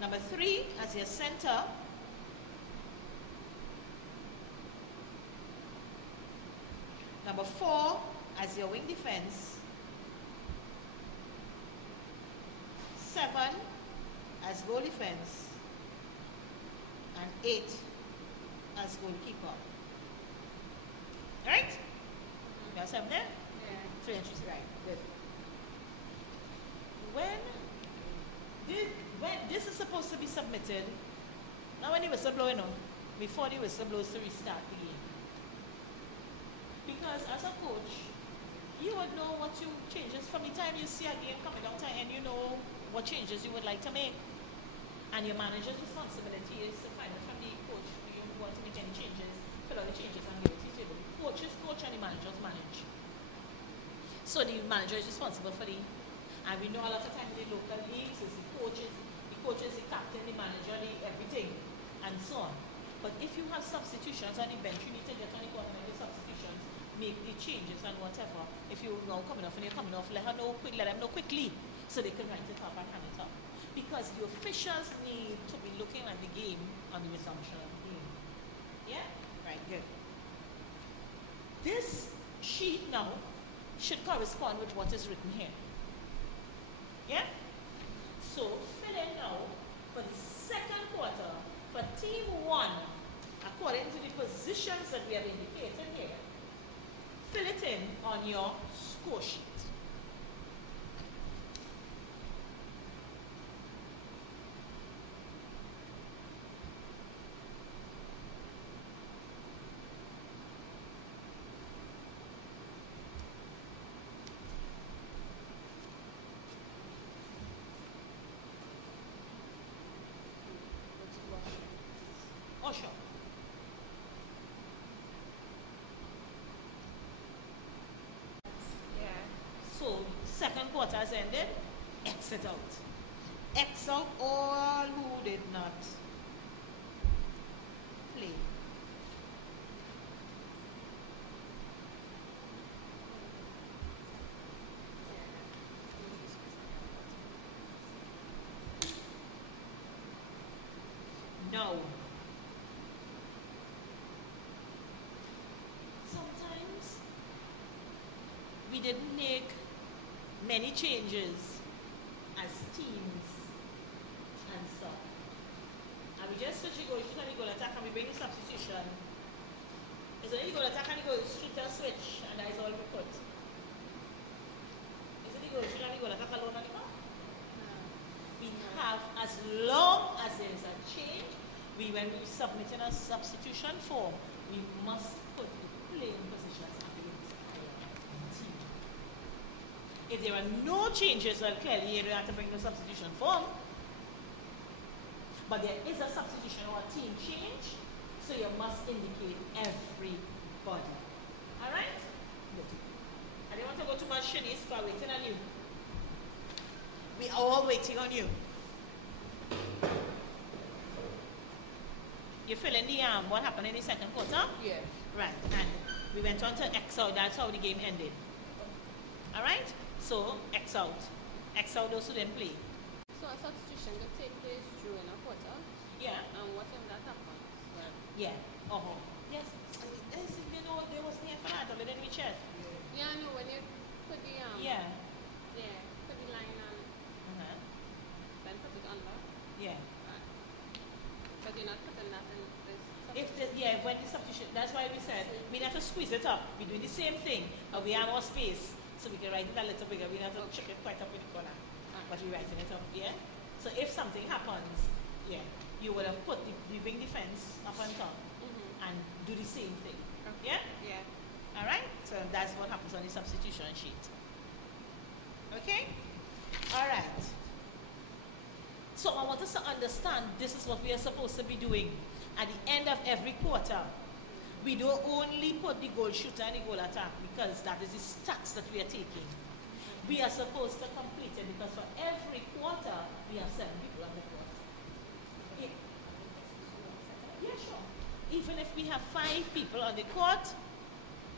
Number 3 as your center. Number 4 as your wing defense. 7 as goal defense. And 8 as goalkeeper. Right? You have 7 there? Yeah. 3 entries, right. Good. When this is supposed to be submitted, now when the whistle blowing on, before the whistle blows to restart the game. Because as a coach, you would know what you changes from the time you see a game coming out and you know what changes you would like to make. And your manager's responsibility is to find out from the coach, do you want to make any changes, fill out the changes and give it to the table. The coaches coach and the managers manage. So the manager is responsible for and we know a lot of times in the local leagues, it's the coaches, the captain, the manager, everything, and so on. But if you have substitutions on the bench, you need to get on the court and make the substitutions, make the changes and whatever. If you're now coming off and you're coming off, let them know quickly so they can write it up and hand it up. Because the officials need to be looking at the game on the resumption of the game. Yeah? Right, good. This sheet now should correspond with what is written here. Yeah? So fill in now for the second quarter for team 1, according to the positions that we have indicated here. Fill it in on your score sheet. Oh, sure. Yeah. So, second quarter has ended. Exit out. X out all who did not play. No. Sometimes we didn't make many changes as teams and stuff. And we just switch the goal, shoot and the goal attack, and we bring the substitution. It's only the goal attack and the goal shoot and switch, and that is all we put. Isn't the goal shoot and the goal attack alone on the clock? We have, as long as there is a change, when we submit in a substitution form, we must put the playing positions against our team. If there are no changes, well, clearly you don't have to bring the substitution form. But there is a substitution or a team change, so you must indicate everybody. Alright? I don't want to go too much, Shenice, because I'm waiting on you. We are all waiting on you. You fill in the what happened in the second quarter? Yeah. Right, and we went on to X out, that's how the game ended. Alright? So, X out. X out those who didn't play. So a substitution can take place during a quarter? Yeah. And what if that happens? Well, Yeah. Yes. You know, there was near Fernando, but then we checked. yeah, I know when you put the Yeah. yeah, put the line on, then put it under. Yeah. Right. But you're not putting that in this When the substitution, that's why we said we have to squeeze it up. We do the same thing, but we have more space, so we can write it a little bigger. We have to check it quite up in the corner, but we're writing it up, yeah? So if something happens, yeah, you would have put the wing defense up on top and do the same thing, yeah? Yeah. All right? So that's what happens on the substitution sheet. Okay? All right. So I want us to understand this is what we are supposed to be doing at the end of every quarter. We don't only put the goal shooter and the goal attack because that is the stats that we are taking. We are supposed to complete it because for every quarter we have 7 people on the court. Yeah, sure. Even if we have 5 people on the court,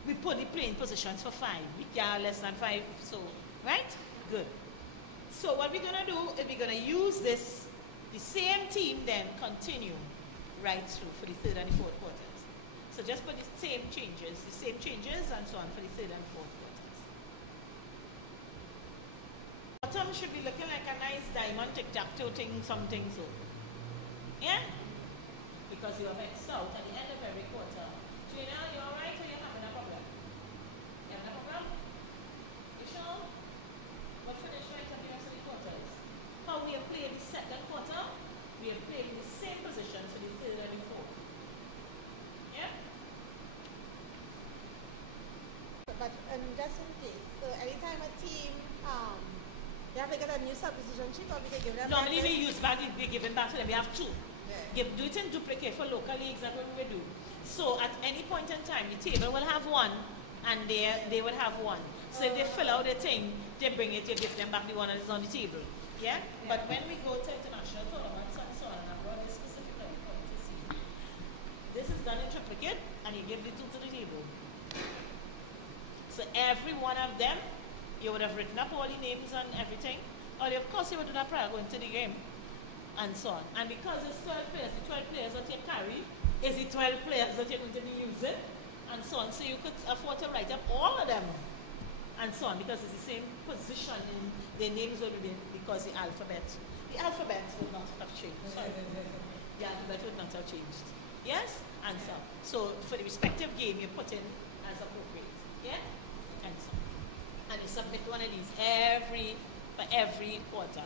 we put the playing positions for 5. We can't less than 5, so, right? Good. So what we're going to do is we're going to use this, the same team then continue right through for the 3rd and the 4th quarters. So just put the same changes and so on for the 3rd and 4th quarters. Bottom should be looking like a nice diamond tic-tac-toe thing, something so. Yeah? Because you have X'd out at the end of every quarter. Gina, you alright or you're having a problem? You having a problem? You sure? What finished right at the rest of the quarters? How we have played the 2nd quarter, we have played in the same position for the 3rd and the 4th. Yeah? But just in case, so anytime a team, they have to get a new subposition sheet or we can give them. Normally we use back, we give it back to them. We have 2. Yeah. Do it in duplicate for local leagues, that's what we do. So at any point in time, the table will have 1 and they will have 1. So if they fill out the thing, they bring it, you give them back the one that is on the table. Yeah? But when we go to international tournaments and so on, and I brought this specifically for you to see, this is done in triplicate and you give the 2 to the table. So every one of them, you would have written up all the names and everything. Or of course you would do that prior going to the game. And so on. And because it's 12 players, the 12 players that you carry is the 12 players that you're going to be using, and so on. So you could afford to write up all of them, and so on, because it's the same position in their names will be because the alphabet would not have changed. Sorry. The alphabet would not have changed. Yes? And so. So for the respective game you put in as appropriate. Yeah? And so. And you submit one of these for every quarter.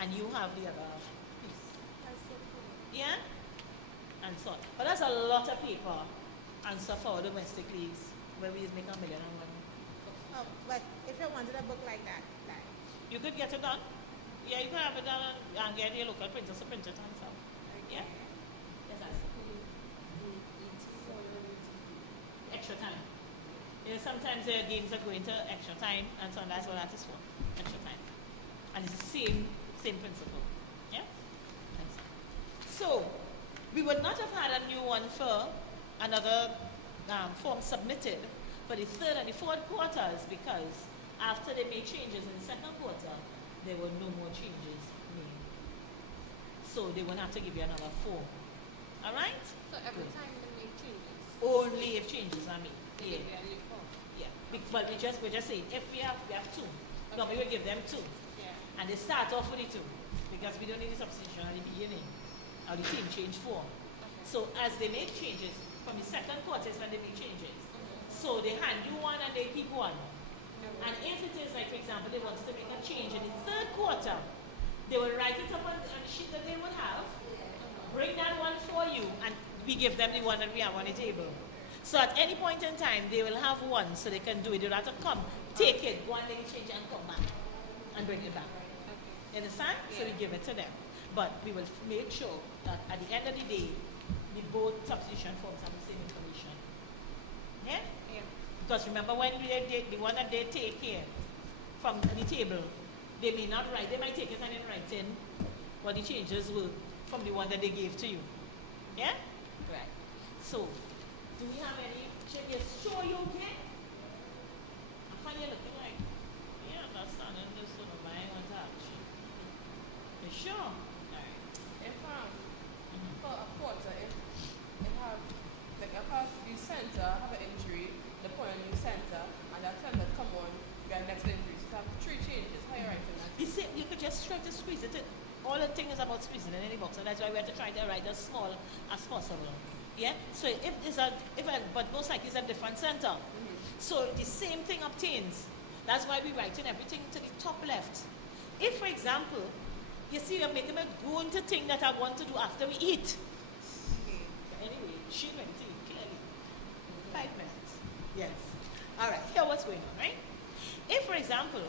And you have the other piece. Yeah? And so on. But that's a lot of paper and so for domestic leagues where we make $1 million and $1 million. Oh, but if you wanted a book like that, you could get it done. Yeah, you can have it done and get your local printers to print it and stuff. Yeah? Yes, that's extra time. You know, sometimes there are games that go into extra time and so on. That's what that is for. Extra time. And it's the same principle. Yeah? So, we would not have had a new one for another form submitted for the 3rd and the 4th quarters because after they made changes in the 2nd quarter, there were no more changes made. So they won't have to give you another form. Alright? So every time they make changes? Only if changes are made. They Yeah. give you a new form? Yeah. But we're just saying, if we have 2, no, we will give them 2. Yeah. And they start off with the 2 because we don't need the substitution at the beginning. Or the team change form. Okay. So as they make changes, from the 2nd quarter is when they make changes. So they hand you 1 and they keep 1. And if it is like, for example, they wanted to make a change in the 3rd quarter, they will write it up on the sheet that they would have, bring that one for you, and we give them the one that we have on the table. So at any point in time, they will have 1 so they can do it. They don't have to come, take it, go and make a change and come back and bring it back. Okay. You understand? So we give it to them. But we will make sure that at the end of the day, the both substitution forms have the same information. Yeah? Yeah. Because remember when the one that they take here from the table, they may not write, they might take it and then write in what the changes were from the one that they gave to you. Yeah? Right. So, do we have any, should we show you okay? I find you looking like, yeah, understanding this sort of buying on touch. You sure? If for a quarter, if have like if the center have an injury, the point on the center, and that time that come on, we have next injury. So you have 3 changes. How you writing that? You see, you could just try to squeeze it in. All the thing is about squeezing in any box, and that's why we have to try to write as small as possible. Yeah? So but most likely it's a different center. So the same thing obtains. That's why we write in everything to the top left. If, for example, you see, you're making me go into thing that I want to do after we eat. Anyway, she went to eat, clearly. 5 minutes. Yes. All right, here what's going on, right? If, for example,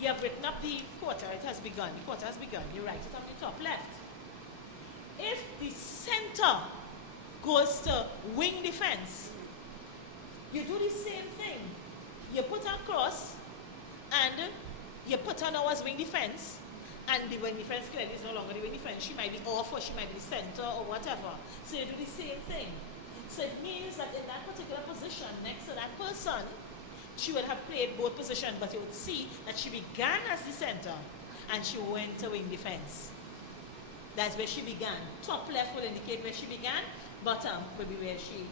You have written up the quarter, it has begun. The quarter has begun. You write it on the top left. If the center goes to wing defense, you do the same thing. You put her cross and you put her now as wing defense, and the wing defense clearly is no longer the wing defense. She might be off or she might be center or whatever. So you do the same thing. So it means that in that particular position next to that person, she would have played both positions, but you would see that she began as the center and she went to wing defense. That's where she began. Top left will indicate where she began, bottom will be where she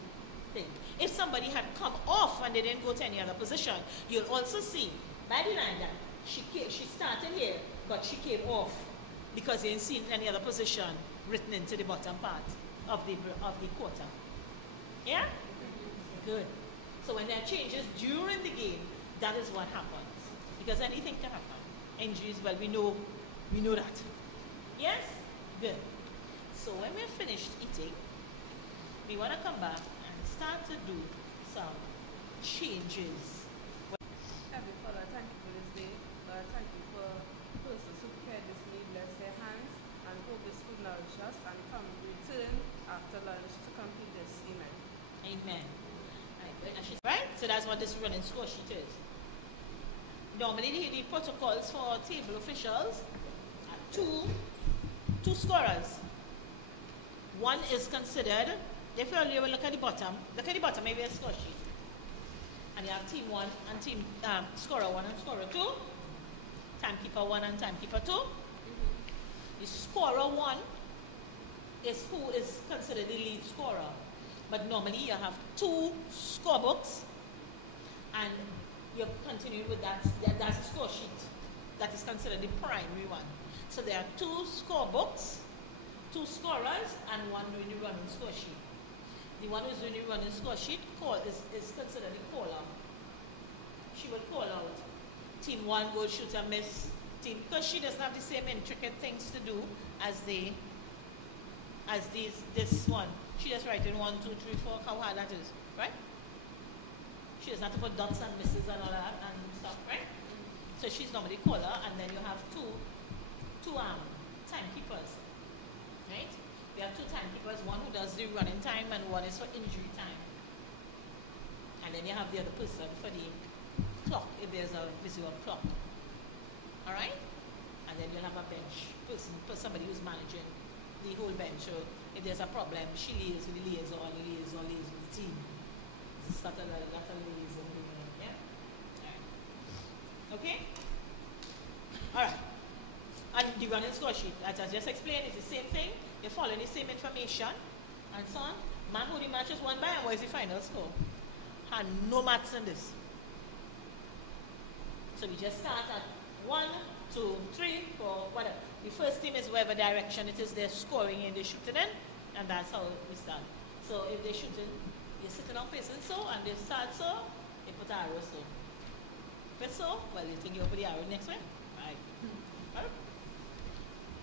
think. If somebody had come off and they didn't go to any other position, you'll also see by the line that she started here, but she came off because you didn't see any other position written into the bottom part of the quarter. Yeah? Good. So when there are changes during the game, that is what happens. Because anything can happen. Injuries, well, we know that. Yes? Good. So when we're finished eating, we want to come back and start to do some changes. Heavenly Father, thank you for this day. Lord, thank you for persons who prepared this meal, bless their hands, and hope this food nourish us, and come return after lunch to complete this. Amen. Amen. Right? So that's what this running score sheet is. Normally the protocols for table officials are two scorers. One is considered, if you will look at the bottom, maybe a score sheet. And you have team 1 and team scorer 1 and scorer 2. Timekeeper 1 and timekeeper 2. The scorer 1 is who is considered the lead scorer. But normally you have 2 scorebooks and you continue with that. That's a score sheet that is considered the primary one. So there are 2 scorebooks, 2 scorers, and 1 doing the running score sheet. The one who's doing the running score sheet is considered the caller. She will call out team 1 goal, shoot and miss team, because she doesn't have the same intricate things to do as this one. She just writing 1, 2, 3, 4, how hard that is, right? She doesn't have to put dots and misses and all that and stuff, right? So she's normally caller, and then you have two timekeepers, right? You have 2 timekeepers, one who does the running time and one is for injury time. And then you have the other person for the clock, if there's a visual clock. All right? And then you'll have a bench person, somebody who's managing the whole bench. So if there's a problem, she liaises with the liaison with the team. It's a lot of liaison, yeah? All right. Okay? All right. And the running score sheet, as I just explained, is the same thing. You're following the same information and so on. Man who the match is won by, and what is the final score? And no maths in this. So we just start at 1, 2, 3, 4, whatever. The first team is whatever direction it is they're scoring in, they're shooting in, and that's how we start. So if they're shooting, you're sitting on facing so, and they start so, you put an arrow so. If so, well, you think you'll put the arrow next way? Right.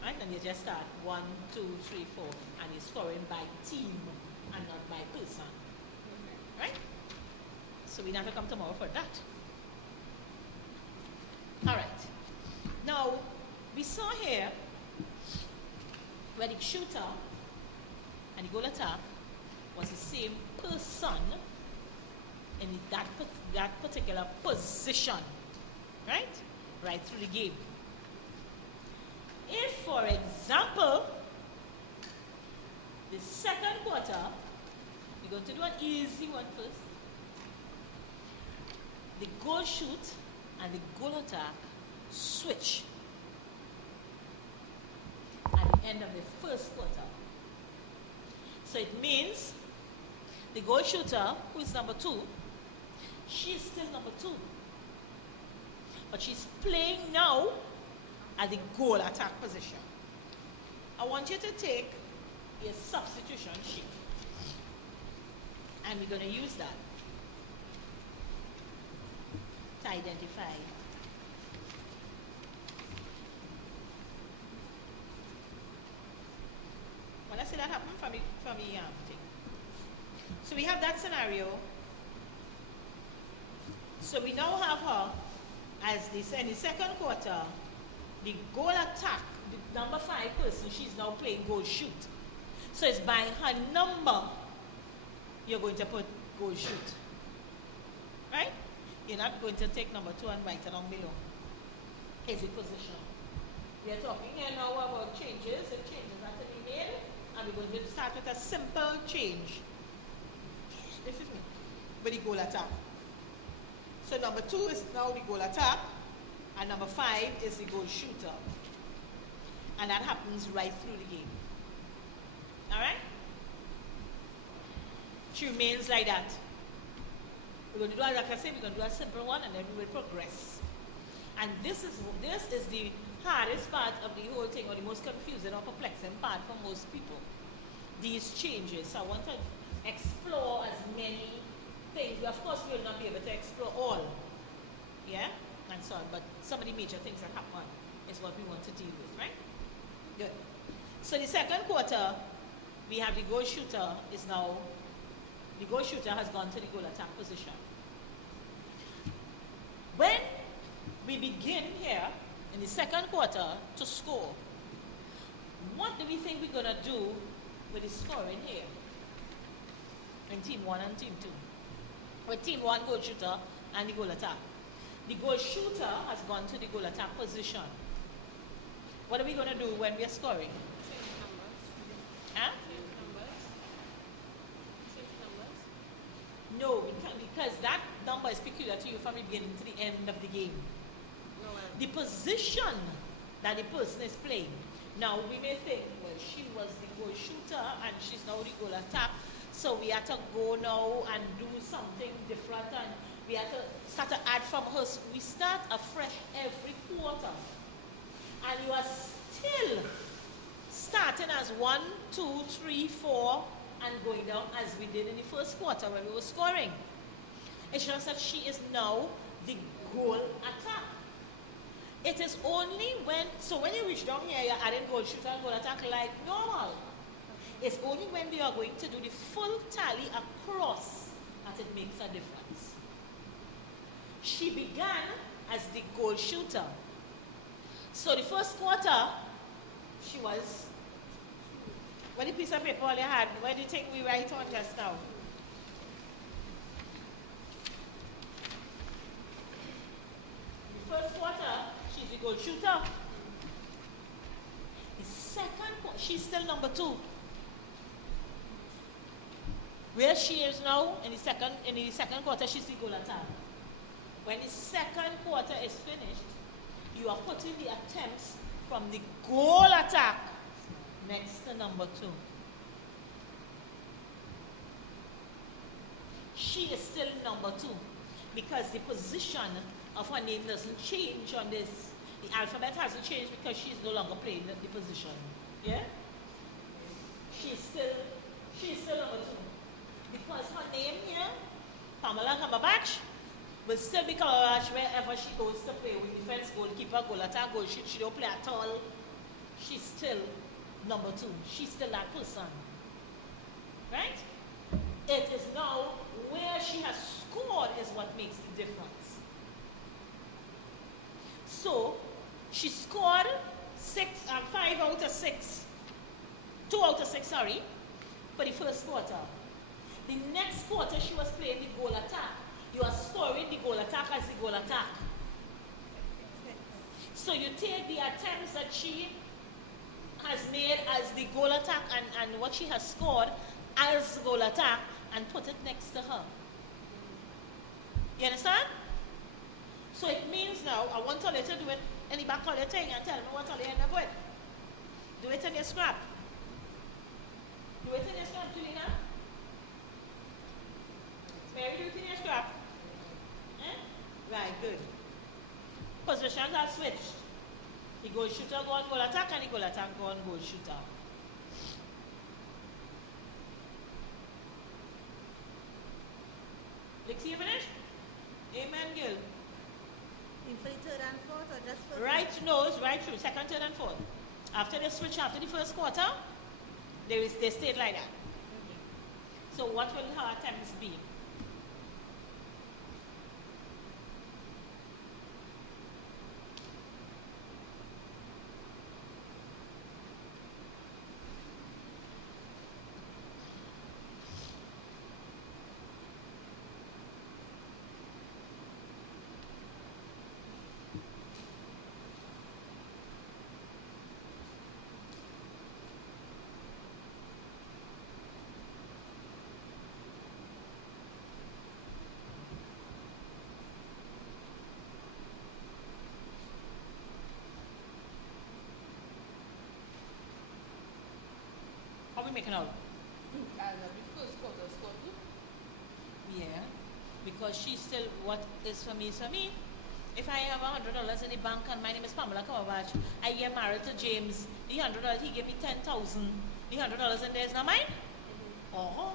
Right, and you just start 1, 2, 3, 4, and you're scoring by team and not by person. Right? So we have to come tomorrow for that. All right. Now, we saw here where the shooter and the goal attack was the same person in that particular position, right? Right through the game. If, for example, the second quarter, we're going to do an easy one first. The goal shoot and the goal attack switch at the end of the first quarter. So it means the goal shooter, who is number 2, she's still number 2. But she's playing now at the goal attack position. I want you to take a substitution sheet. And we're going to use that to identify when I see that happen from the thing. So we have that scenario. So we now have her in the second quarter, the goal attack, the number 5 person, she's now playing goal shoot. So it's by her number, you're going to put goal shoot. Right? You're not going to take number 2 and write it down below. It's the position. We are talking here now about changes. If changes are to be made, and we're going to start with a simple change. This is me. With the goal attack. So number 2 is now the goal attack, and number 5 is the goal shooter. And that happens right through the game. Alright? She remains like that. We're going to do, like I said, we're going to do a simple one, and then we will progress. And this is the hardest part of the whole thing, or the most confusing or perplexing part for most people. These changes. So I want to explore as many things. Of course, we will not be able to explore all. Yeah? And so on. But some of the major things that happen is what we want to deal with, right? Good. So the second quarter, we have the goal shooter is now, the goal shooter has gone to the goal attack position. When we begin here in the second quarter to score, what do we think we're going to do with the scoring here in team 1 and team 2? With team 1 goal shooter and the goal attack. The goal shooter has gone to the goal attack position. What are we going to do when we are scoring? Change numbers. Huh? Change numbers. Change numbers. No, because that number is peculiar to you from the beginning to the end of the game. No, The position that the person is playing. Now, we may think, well, she was the goal shooter and she's now the goal attack, so we have to go now and do something different, and we have to start to add from her. So we start afresh every quarter. And you are still starting as 1, 2, 3, 4, and going down as we did in the first quarter when we were scoring. It's just that she is now the goal attack. It is only when, so when you reach down here, you're adding goal shooter and goal attack like normal. It's only when we are going to do the full tally across that it makes a difference. She began as the goal shooter. So the first quarter, she was, what the piece of paper all you had, where do you think we write on just now? The first quarter, she's the goal shooter. The second quarter, she's still number 2. Where she is now, in the second quarter, she's the goal attack. When the second quarter is finished, you are putting the attempts from the goal attack next to number 2. She is still number 2 because the position of her name doesn't change on this. The alphabet hasn't changed because she's no longer playing the position. Yeah? She's still number 2. Because her name here, Pamela Cumberbatch, will still be Cumberbatch wherever she goes to play with defense, goalkeeper, goal attack, goal shoot. She don't play at all. She's still number 2. She's still that person. Right? It is now where she has scored is what makes the difference. So, she scored 5 out of 6. 2 out of 6, sorry, for the first quarter. The next quarter, she was playing the goal attack. You are scoring the goal attack as the goal attack. So you take the attempts that she has made as the goal attack and what she has scored as goal attack and put it next to her. You understand? So it means now, I want all you to do it in the back of your thing and tell me what all you end up with. Do it in your scrap. Do it in your scrap, Jalina. Mary, do it in your scrap. Right, good. Positions are switched. The goal shooter go on goal attack and the goal attack go on goal shooter. Lexi, you finished? Amen, girl. In for the third and fourth or just first? Right nose, right through, second, third, and fourth. After they switch, after the first quarter, they stayed like that. So what will her attempts be? making out? And the first quarter score 2. Yeah, because she's still, what is for me is for me. If I have $100 in the bank and my name is Pamela Cumberbatch, I get married to James, the $100, he gave me 10,000. The $100 in there is not mine? Oh.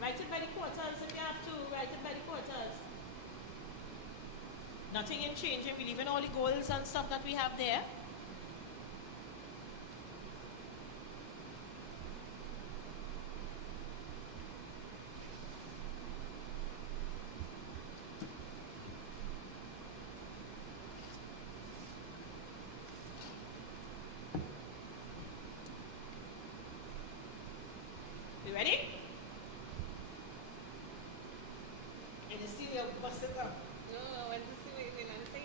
Write it by the quarters if you have to. Write it by the quarters. Nothing in changing. We leaving all the goals and stuff that we have there. You ready? And you see the bust it up. No, I want to see what you're going to say.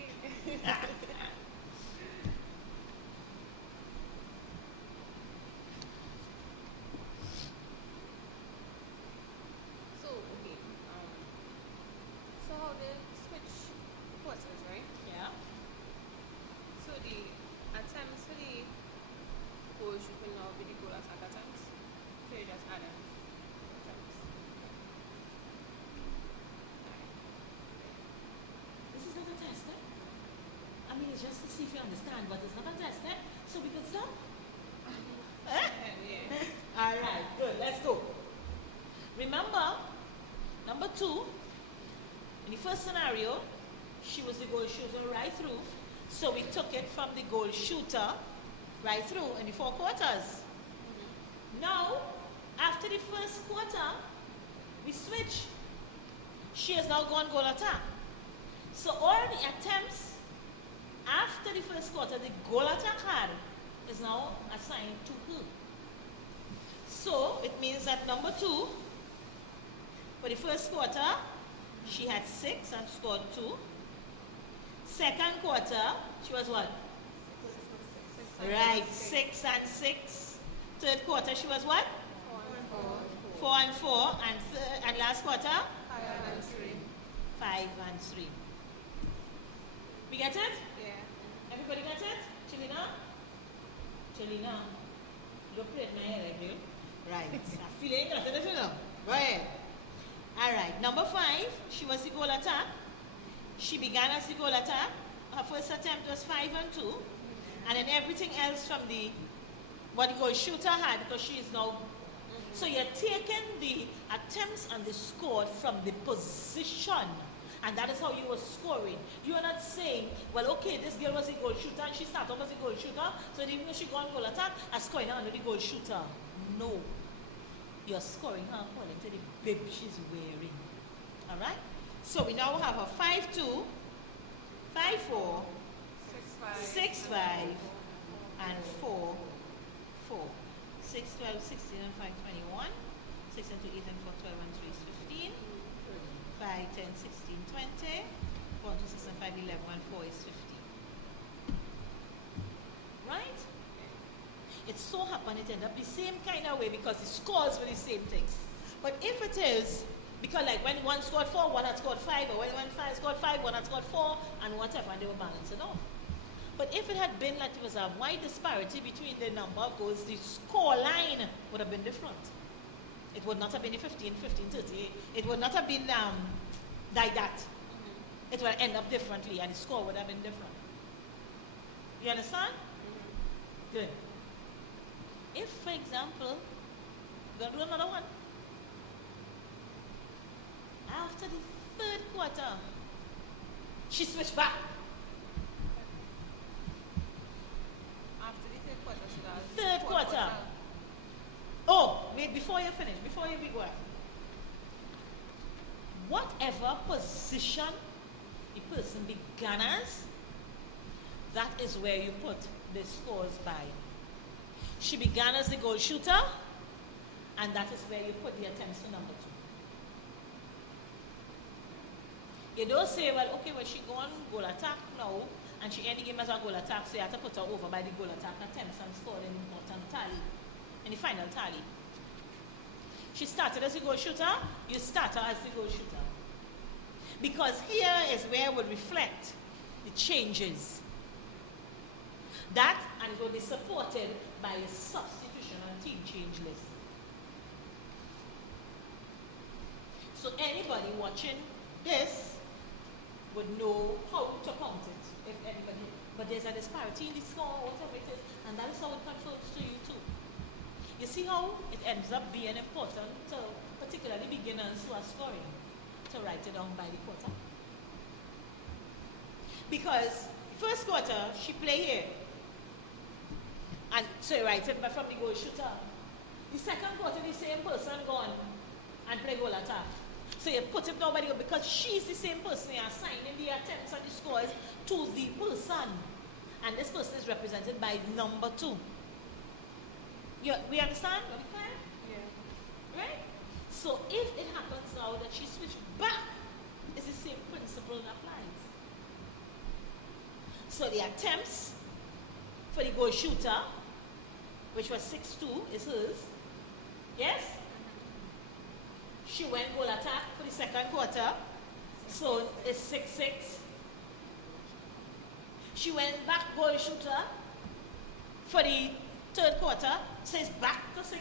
So, okay. So how they switch quarters, right? Yeah. So the attempts for the goal shooting now be the goal attack attempts. So you just add them. Attempts. This is not a test, eh? I mean, it's just to see if you understand, but it's not a test, eh? So we can stop? Eh? Yeah. All right, good. Let's go. Remember, number 2, in the first scenario, she was the goal shooter right through. So we took it from the goal shooter right through in the 4 quarters. Now, after the first quarter, we switch. She has now gone goal attack. So all the attempts after the first quarter, the goal attack had is now assigned to her. So it means that number 2, for the first quarter, she had 6 and scored 2. Second quarter, she was what? Right, 6 and 6. Third quarter, she was what? 4 and 4. And last quarter? 5 and 3. 5 and 3. We get it? Yeah. Everybody get it? Jalina? Jalina, look at my hair, right, girl? Right. I feel it, that's it, you know. Go ahead. All right. Number 5, she was the goal attack. She began as the goal attack. Her first attempt was 5 and 2. And then everything else from the what the goal shooter had, because she is now. So you're taking the attempts and the score from the position. And that is how you were scoring. You are not saying, well, okay, this girl was a goal shooter and she started off as a goal shooter, so even though she got goal attack, I'm scoring her under the goal shooter. No. You're scoring her according to the bib she's wearing. All right? So we now have a 5-2, 5-4, 6-5, and 4-4. 6, 12, 16, and 5, 21. 6 and 2, 8 and 4, 12 and 3 is 15. 5, 10, 16, 20. 1, 2, 6, and 5, 11, and 4 is 15. Right? It so happened it ended up the same kind of way because the scores were the same things. But if it is, because like when one scored 4, one had scored 5, or when one scored 5, one had scored 4, and whatever, and they were balancing off. But if it had been like it was a wide disparity between the number of goals, the score line would have been different. It would not have been 15, 15, 38. It would not have been like that. It would end up differently and the score would have been different. You understand? Good. If, for example, we're going to do another one. After the 3rd quarter, she switched back. After the 3rd quarter, she does. 3rd quarter. Oh, wait, before you finish, before you go. Whatever position the person began as, that is where you put the scores by. She began as the goal shooter, and that is where you put the attempts to number 2. You don't say, well, okay, well, she go on goal attack now, and she ended the game as a goal attack, so you have to put her over by the goal attack attempts and score in the important tally, in the final tally. She started as a goal shooter, you start her as the goal shooter. Because here is where it would reflect the changes. That, and it will be supported by a substitution and team change list. So anybody watching this would know how to count it, if anybody. But there's a disparity in the score, whatever it is, and that is how it confirms to you too. You see how it ends up being important to particularly beginners who are scoring to write it down by the quarter. Because first quarter, she play here. And so you write it from the goal shooter. The second quarter, the same person gone and play goal attack. So you put it down by the goal because she's the same person. You are assigning the attempts and the scores to the person. And this person is represented by number 2. We understand? Yeah. Right? So if it happens now that she switched back, it's the same principle that applies. So the attempts for the goal shooter, which was 6-2, is hers. Yes? She went goal attack for the second quarter, so it's 6-6. She went back goal shooter for the third quarter, so it's back to 6-5.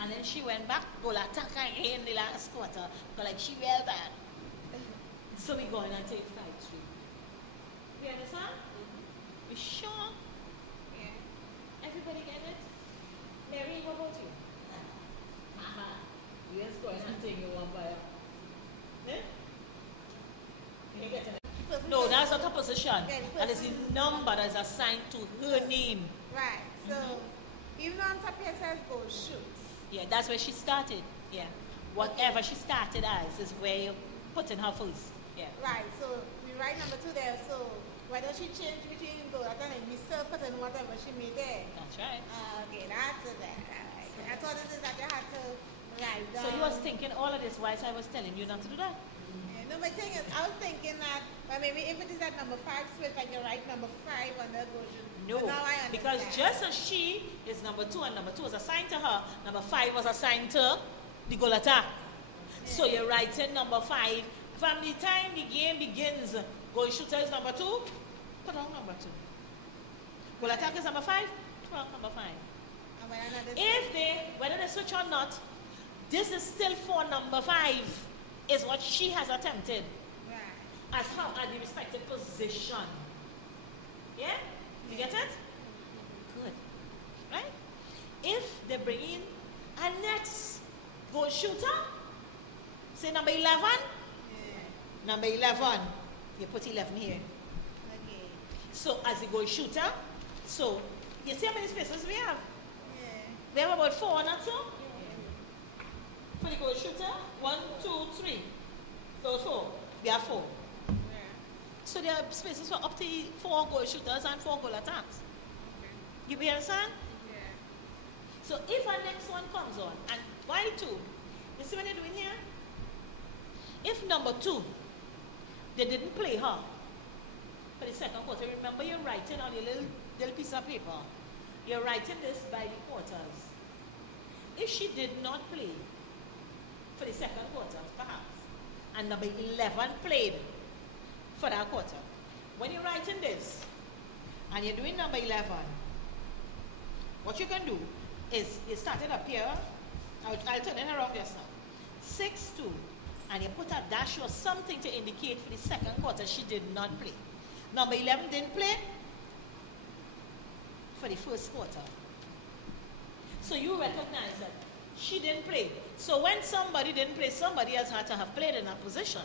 And then she went back goal attack again in the last quarter, but like she well bad. So we go in and take 5-3. We understand? We sure? Yeah. Everybody get it? Mary, what about you? You are scoring and taking you one by eh? You get it? No, that's not a position. That is the number that is assigned to her name. Right. So even on top here says go shoot. Yeah, that's where she started. Yeah. Whatever she started as is where you put in her first. Yeah. Right. So we write number 2 there. So why don't she change between goal attack and we still put in whatever she made there? That's right. Okay, that's it there. Right. I thought this is that you had to write down. So you was thinking all of this whilst I was telling you not to do that? Yeah, no, but the thing is, I was thinking that, well, maybe if it is at number 5 switch, I can write number 5 on the goal. No, now I understand. because just as she is number 2 and number 2 was assigned to her, number 5 was assigned to the goal attack. Yeah. So you're writing number 5. From the time the game begins, goal shooter is number 2, put on number 2. Goal attack is number 5, put on number 5. If they, whether they switch or not, this is still for number 5, is what she has attempted. Right. As her at the respective position. Yeah? You get it? Good. Right? If they bring in a next goal shooter, say number 11, number 11, you put 11 here. Okay. So as a goal shooter, so you see how many spaces we have? Yeah. We have about 4, not so? Yeah. For the goal shooter, 1, 2, 3. Those 4. We have 4. Yeah. So there are spaces for up to 4 goal shooters and 4 goal attacks. Okay. You understand? Yeah. So if our next one comes on, and why 2? You see what they're doing here? If number 2, they didn't play her for the second quarter. Remember, you're writing on your little piece of paper. You're writing this by the quarters. If she did not play for the second quarter, perhaps, and number 11 played for that quarter, when you're writing this, and you're doing number 11, what you can do is, you started up here, I'll turn it around just now, 6-2, and you put a dash or something to indicate for the second quarter she did not play. Number 11 didn't play for the first quarter. So you recognize that she didn't play. So when somebody didn't play, somebody else had to have played in that position.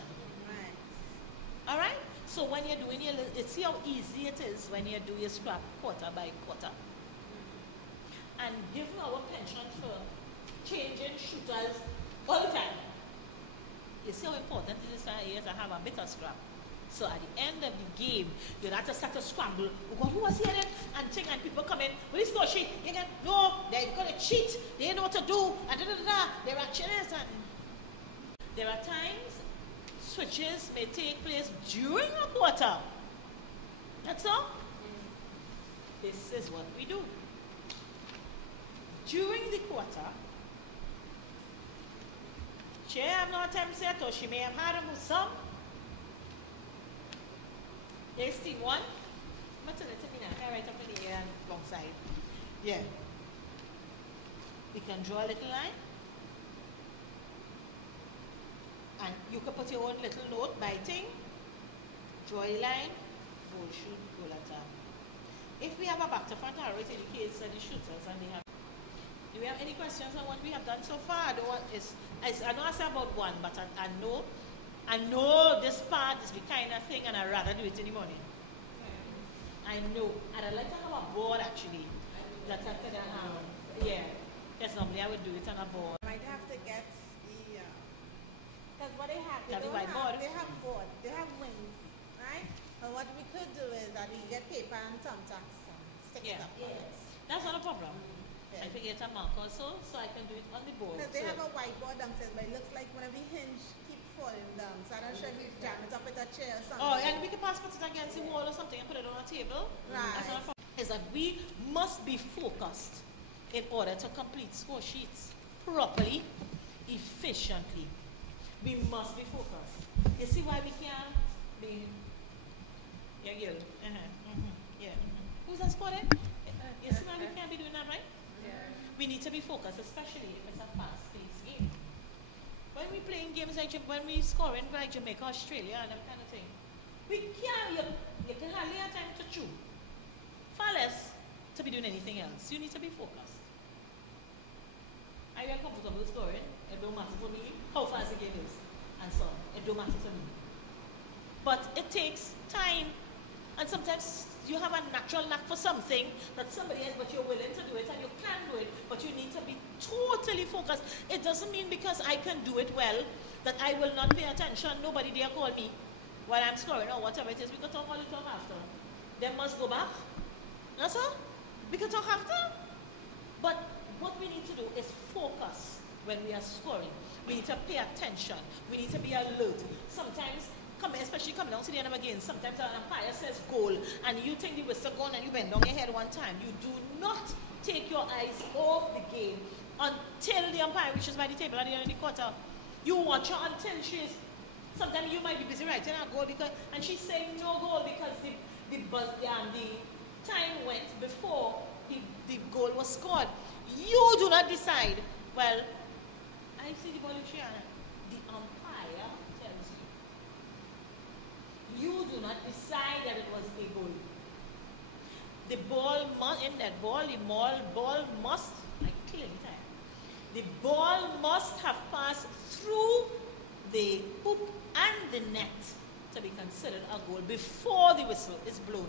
Right. All right? So when you're doing your, see how easy it is when you do your scrap quarter by quarter. And given our penchant for changing shooters all the time, you see how important it is for us to have a bit of scrap. So at the end of the game, you have to start to scramble. Who was here then? And people come in, with this score sheet, you can, no, they're going to cheat, they know what to do, and da-da-da-da, their action is, and there are times switches may take place during a quarter. That's all. This is what we do. During the quarter, She have no attempts yet, or she may have had some. There's team one. I'm going to let me now, right up in the air and long side. Yeah. We can draw a little line. And you can put your own little note, biting, draw a line, goal shoot, goal attack. If we have a back to front arrow, it indicates that the shooters and they have. Do we have any questions on what we have done so far? I don't want I know I say about one, but I know this part is the kind of thing, and I'd rather do it in the morning. I know, and I'd like to have a board actually. That I could yeah. Yes, normally I would do it on a board. Might have to get the because what they have, they Got the don't whiteboard? have, they have board, they have wings, right? And what we could do is that we get paper and thumbtacks and stick it Yeah. up. Yes. That's not a problem. I can get a marker also, so I can do it on the board. Because they So- have a whiteboard downstairs, but it looks like one of the hinge keep falling down. So I'm not sure if you jam it up with a chair or something. Oh, and we can pass it against the wall or something and put it on a table. Right. That's not a problem. Is that we must be focused in order to complete score sheets properly, efficiently. We must be focused. You see why we can't be... Yeah, girl. Yeah. Who's that spotted? You see why we can't be doing that, right? Yeah. We need to be focused, especially if it's a fast-paced game. When we playing games like when we scoring like Jamaica, Australia, and that kind of thing, we can't. You can hardly have time to chew. Far less to be doing anything else. You need to be focused. I am comfortable scoring. It don't matter for me how fast the game is, and so on. It don't matter to me. But it takes time, and sometimes you have a natural knack for something that somebody else, but you're willing to do it and you can do it, but you need to be totally focused. It doesn't mean because I can do it well that I will not pay attention. Nobody dare call me while I'm scoring or whatever it is. We can talk all the time after. They must go back. That's all. We can talk after. But what we need to do is focus when we are scoring. We need to pay attention. We need to be alert. Sometimes, especially coming down to the end of a game, sometimes an umpire says goal and you think the whistle gone and you bend down your head one time. You do not take your eyes off the game until the umpire reaches by the table at the end of the quarter. You watch her until she's, sometimes you might be busy writing a goal because, and she's saying no goal because the time went before the goal was scored. You do not decide, well, I see the ball in Triana. The umpire tells you. You do not decide that it was a goal. The ball must, in that ball, the ball must, the ball must have passed through the hoop and the net to be considered a goal before the whistle is blown.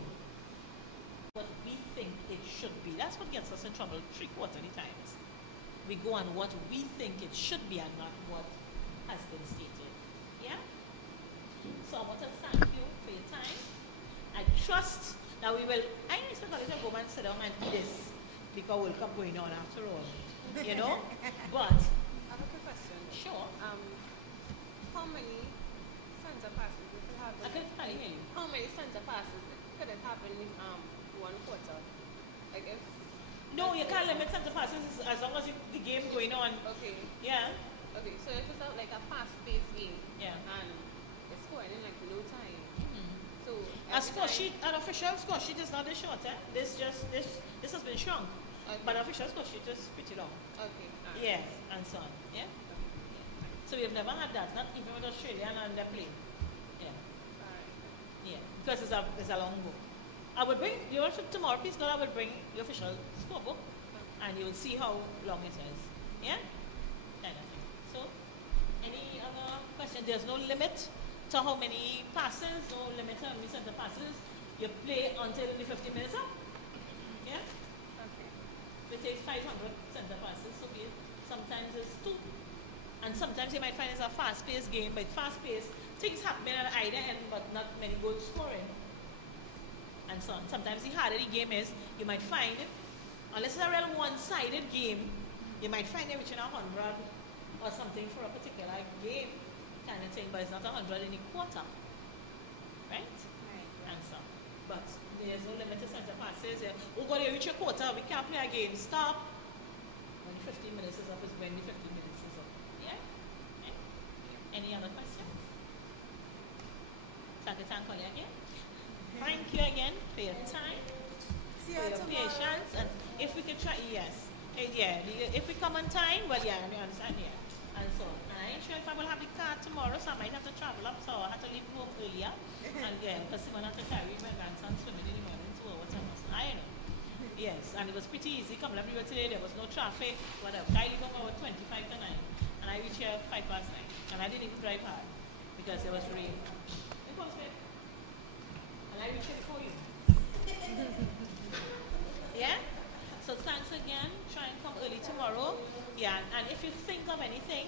What we think it should be. That's what gets us in trouble 3/4 of the times. We go on what we think it should be and not what has been stated. Yeah? So I want to thank you for your time. I trust that we will, I expect that we'll go and sit down and do this because World Cup going on after all. You know? But, I have a quick question. sure. How many center passes if you have? I can hardly hear you. How many center passes could it happen in 1 quarter? Like if. No, you can't limit center passes as long as the game going on. Okay. Yeah. Okay. So if it's like a fast-paced game. Yeah. And it's scoring in like no time. So. A score sheet, an official score sheet is not this short, eh? This has been shrunk. Okay. But an official score sheet is pretty long. Okay. Alright. Yeah, and so on. Yeah? So we've never had that, not even with Australia and they're playing. Yeah. Alright. Yeah. Because it's a long book. I will bring, you also tomorrow, please God, I will bring the official scorebook and you will see how long it is. Yeah? Kind of thing. So, any other questions? There's no limit to how many passes, no limit to how many center passes. You play until the 50 minutes up. Yeah? Okay. It takes 500 center passes, so sometimes it's 2. And sometimes you might find it's a fast-paced game, but fast-paced, things happening at either end, but not many goals scoring. And so on. Sometimes the harder the game is, you might find, unless it's a real one-sided game, you might find it reaching 100 or something for a particular game kind of thing, but it's not 100 in a quarter. Right? And so, but there's no limit to center passes. We're going to reach a quarter, we can't play a game. Stop. When the 15 minutes is up is when the 15 minutes is up. Yeah? Yeah? Any other questions? Thank you again. Thank you again for your time, See for you your tomorrow. patience, and if we could try, yes, if we come on time, well, yeah, we understand, yeah, and so, and I ain't sure if I will have the car tomorrow, so I might have to travel up, so I have to leave home earlier, and yeah, because Simone had to carry my grandson swimming in the morning too, or whatever, so I know. Yes, and it was pretty easy coming everywhere today, there was no traffic, whatever. I leave home about 25 to 9, and I reached here at 5 past 9, and I didn't even drive hard, because there was rain. It was rain. And I reached here before you. Yeah? So thanks again. Try and come early tomorrow. Yeah, and if you think of anything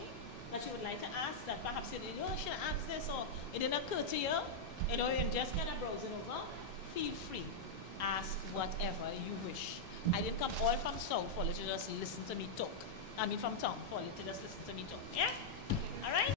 that you would like to ask, that perhaps you didn't, should I ask this, or it didn't occur to you, and just kind of browsing over, feel free. Ask whatever you wish. I didn't come all from South for you to just listen to me talk. I mean from town for you to just listen to me talk. Yeah? All right?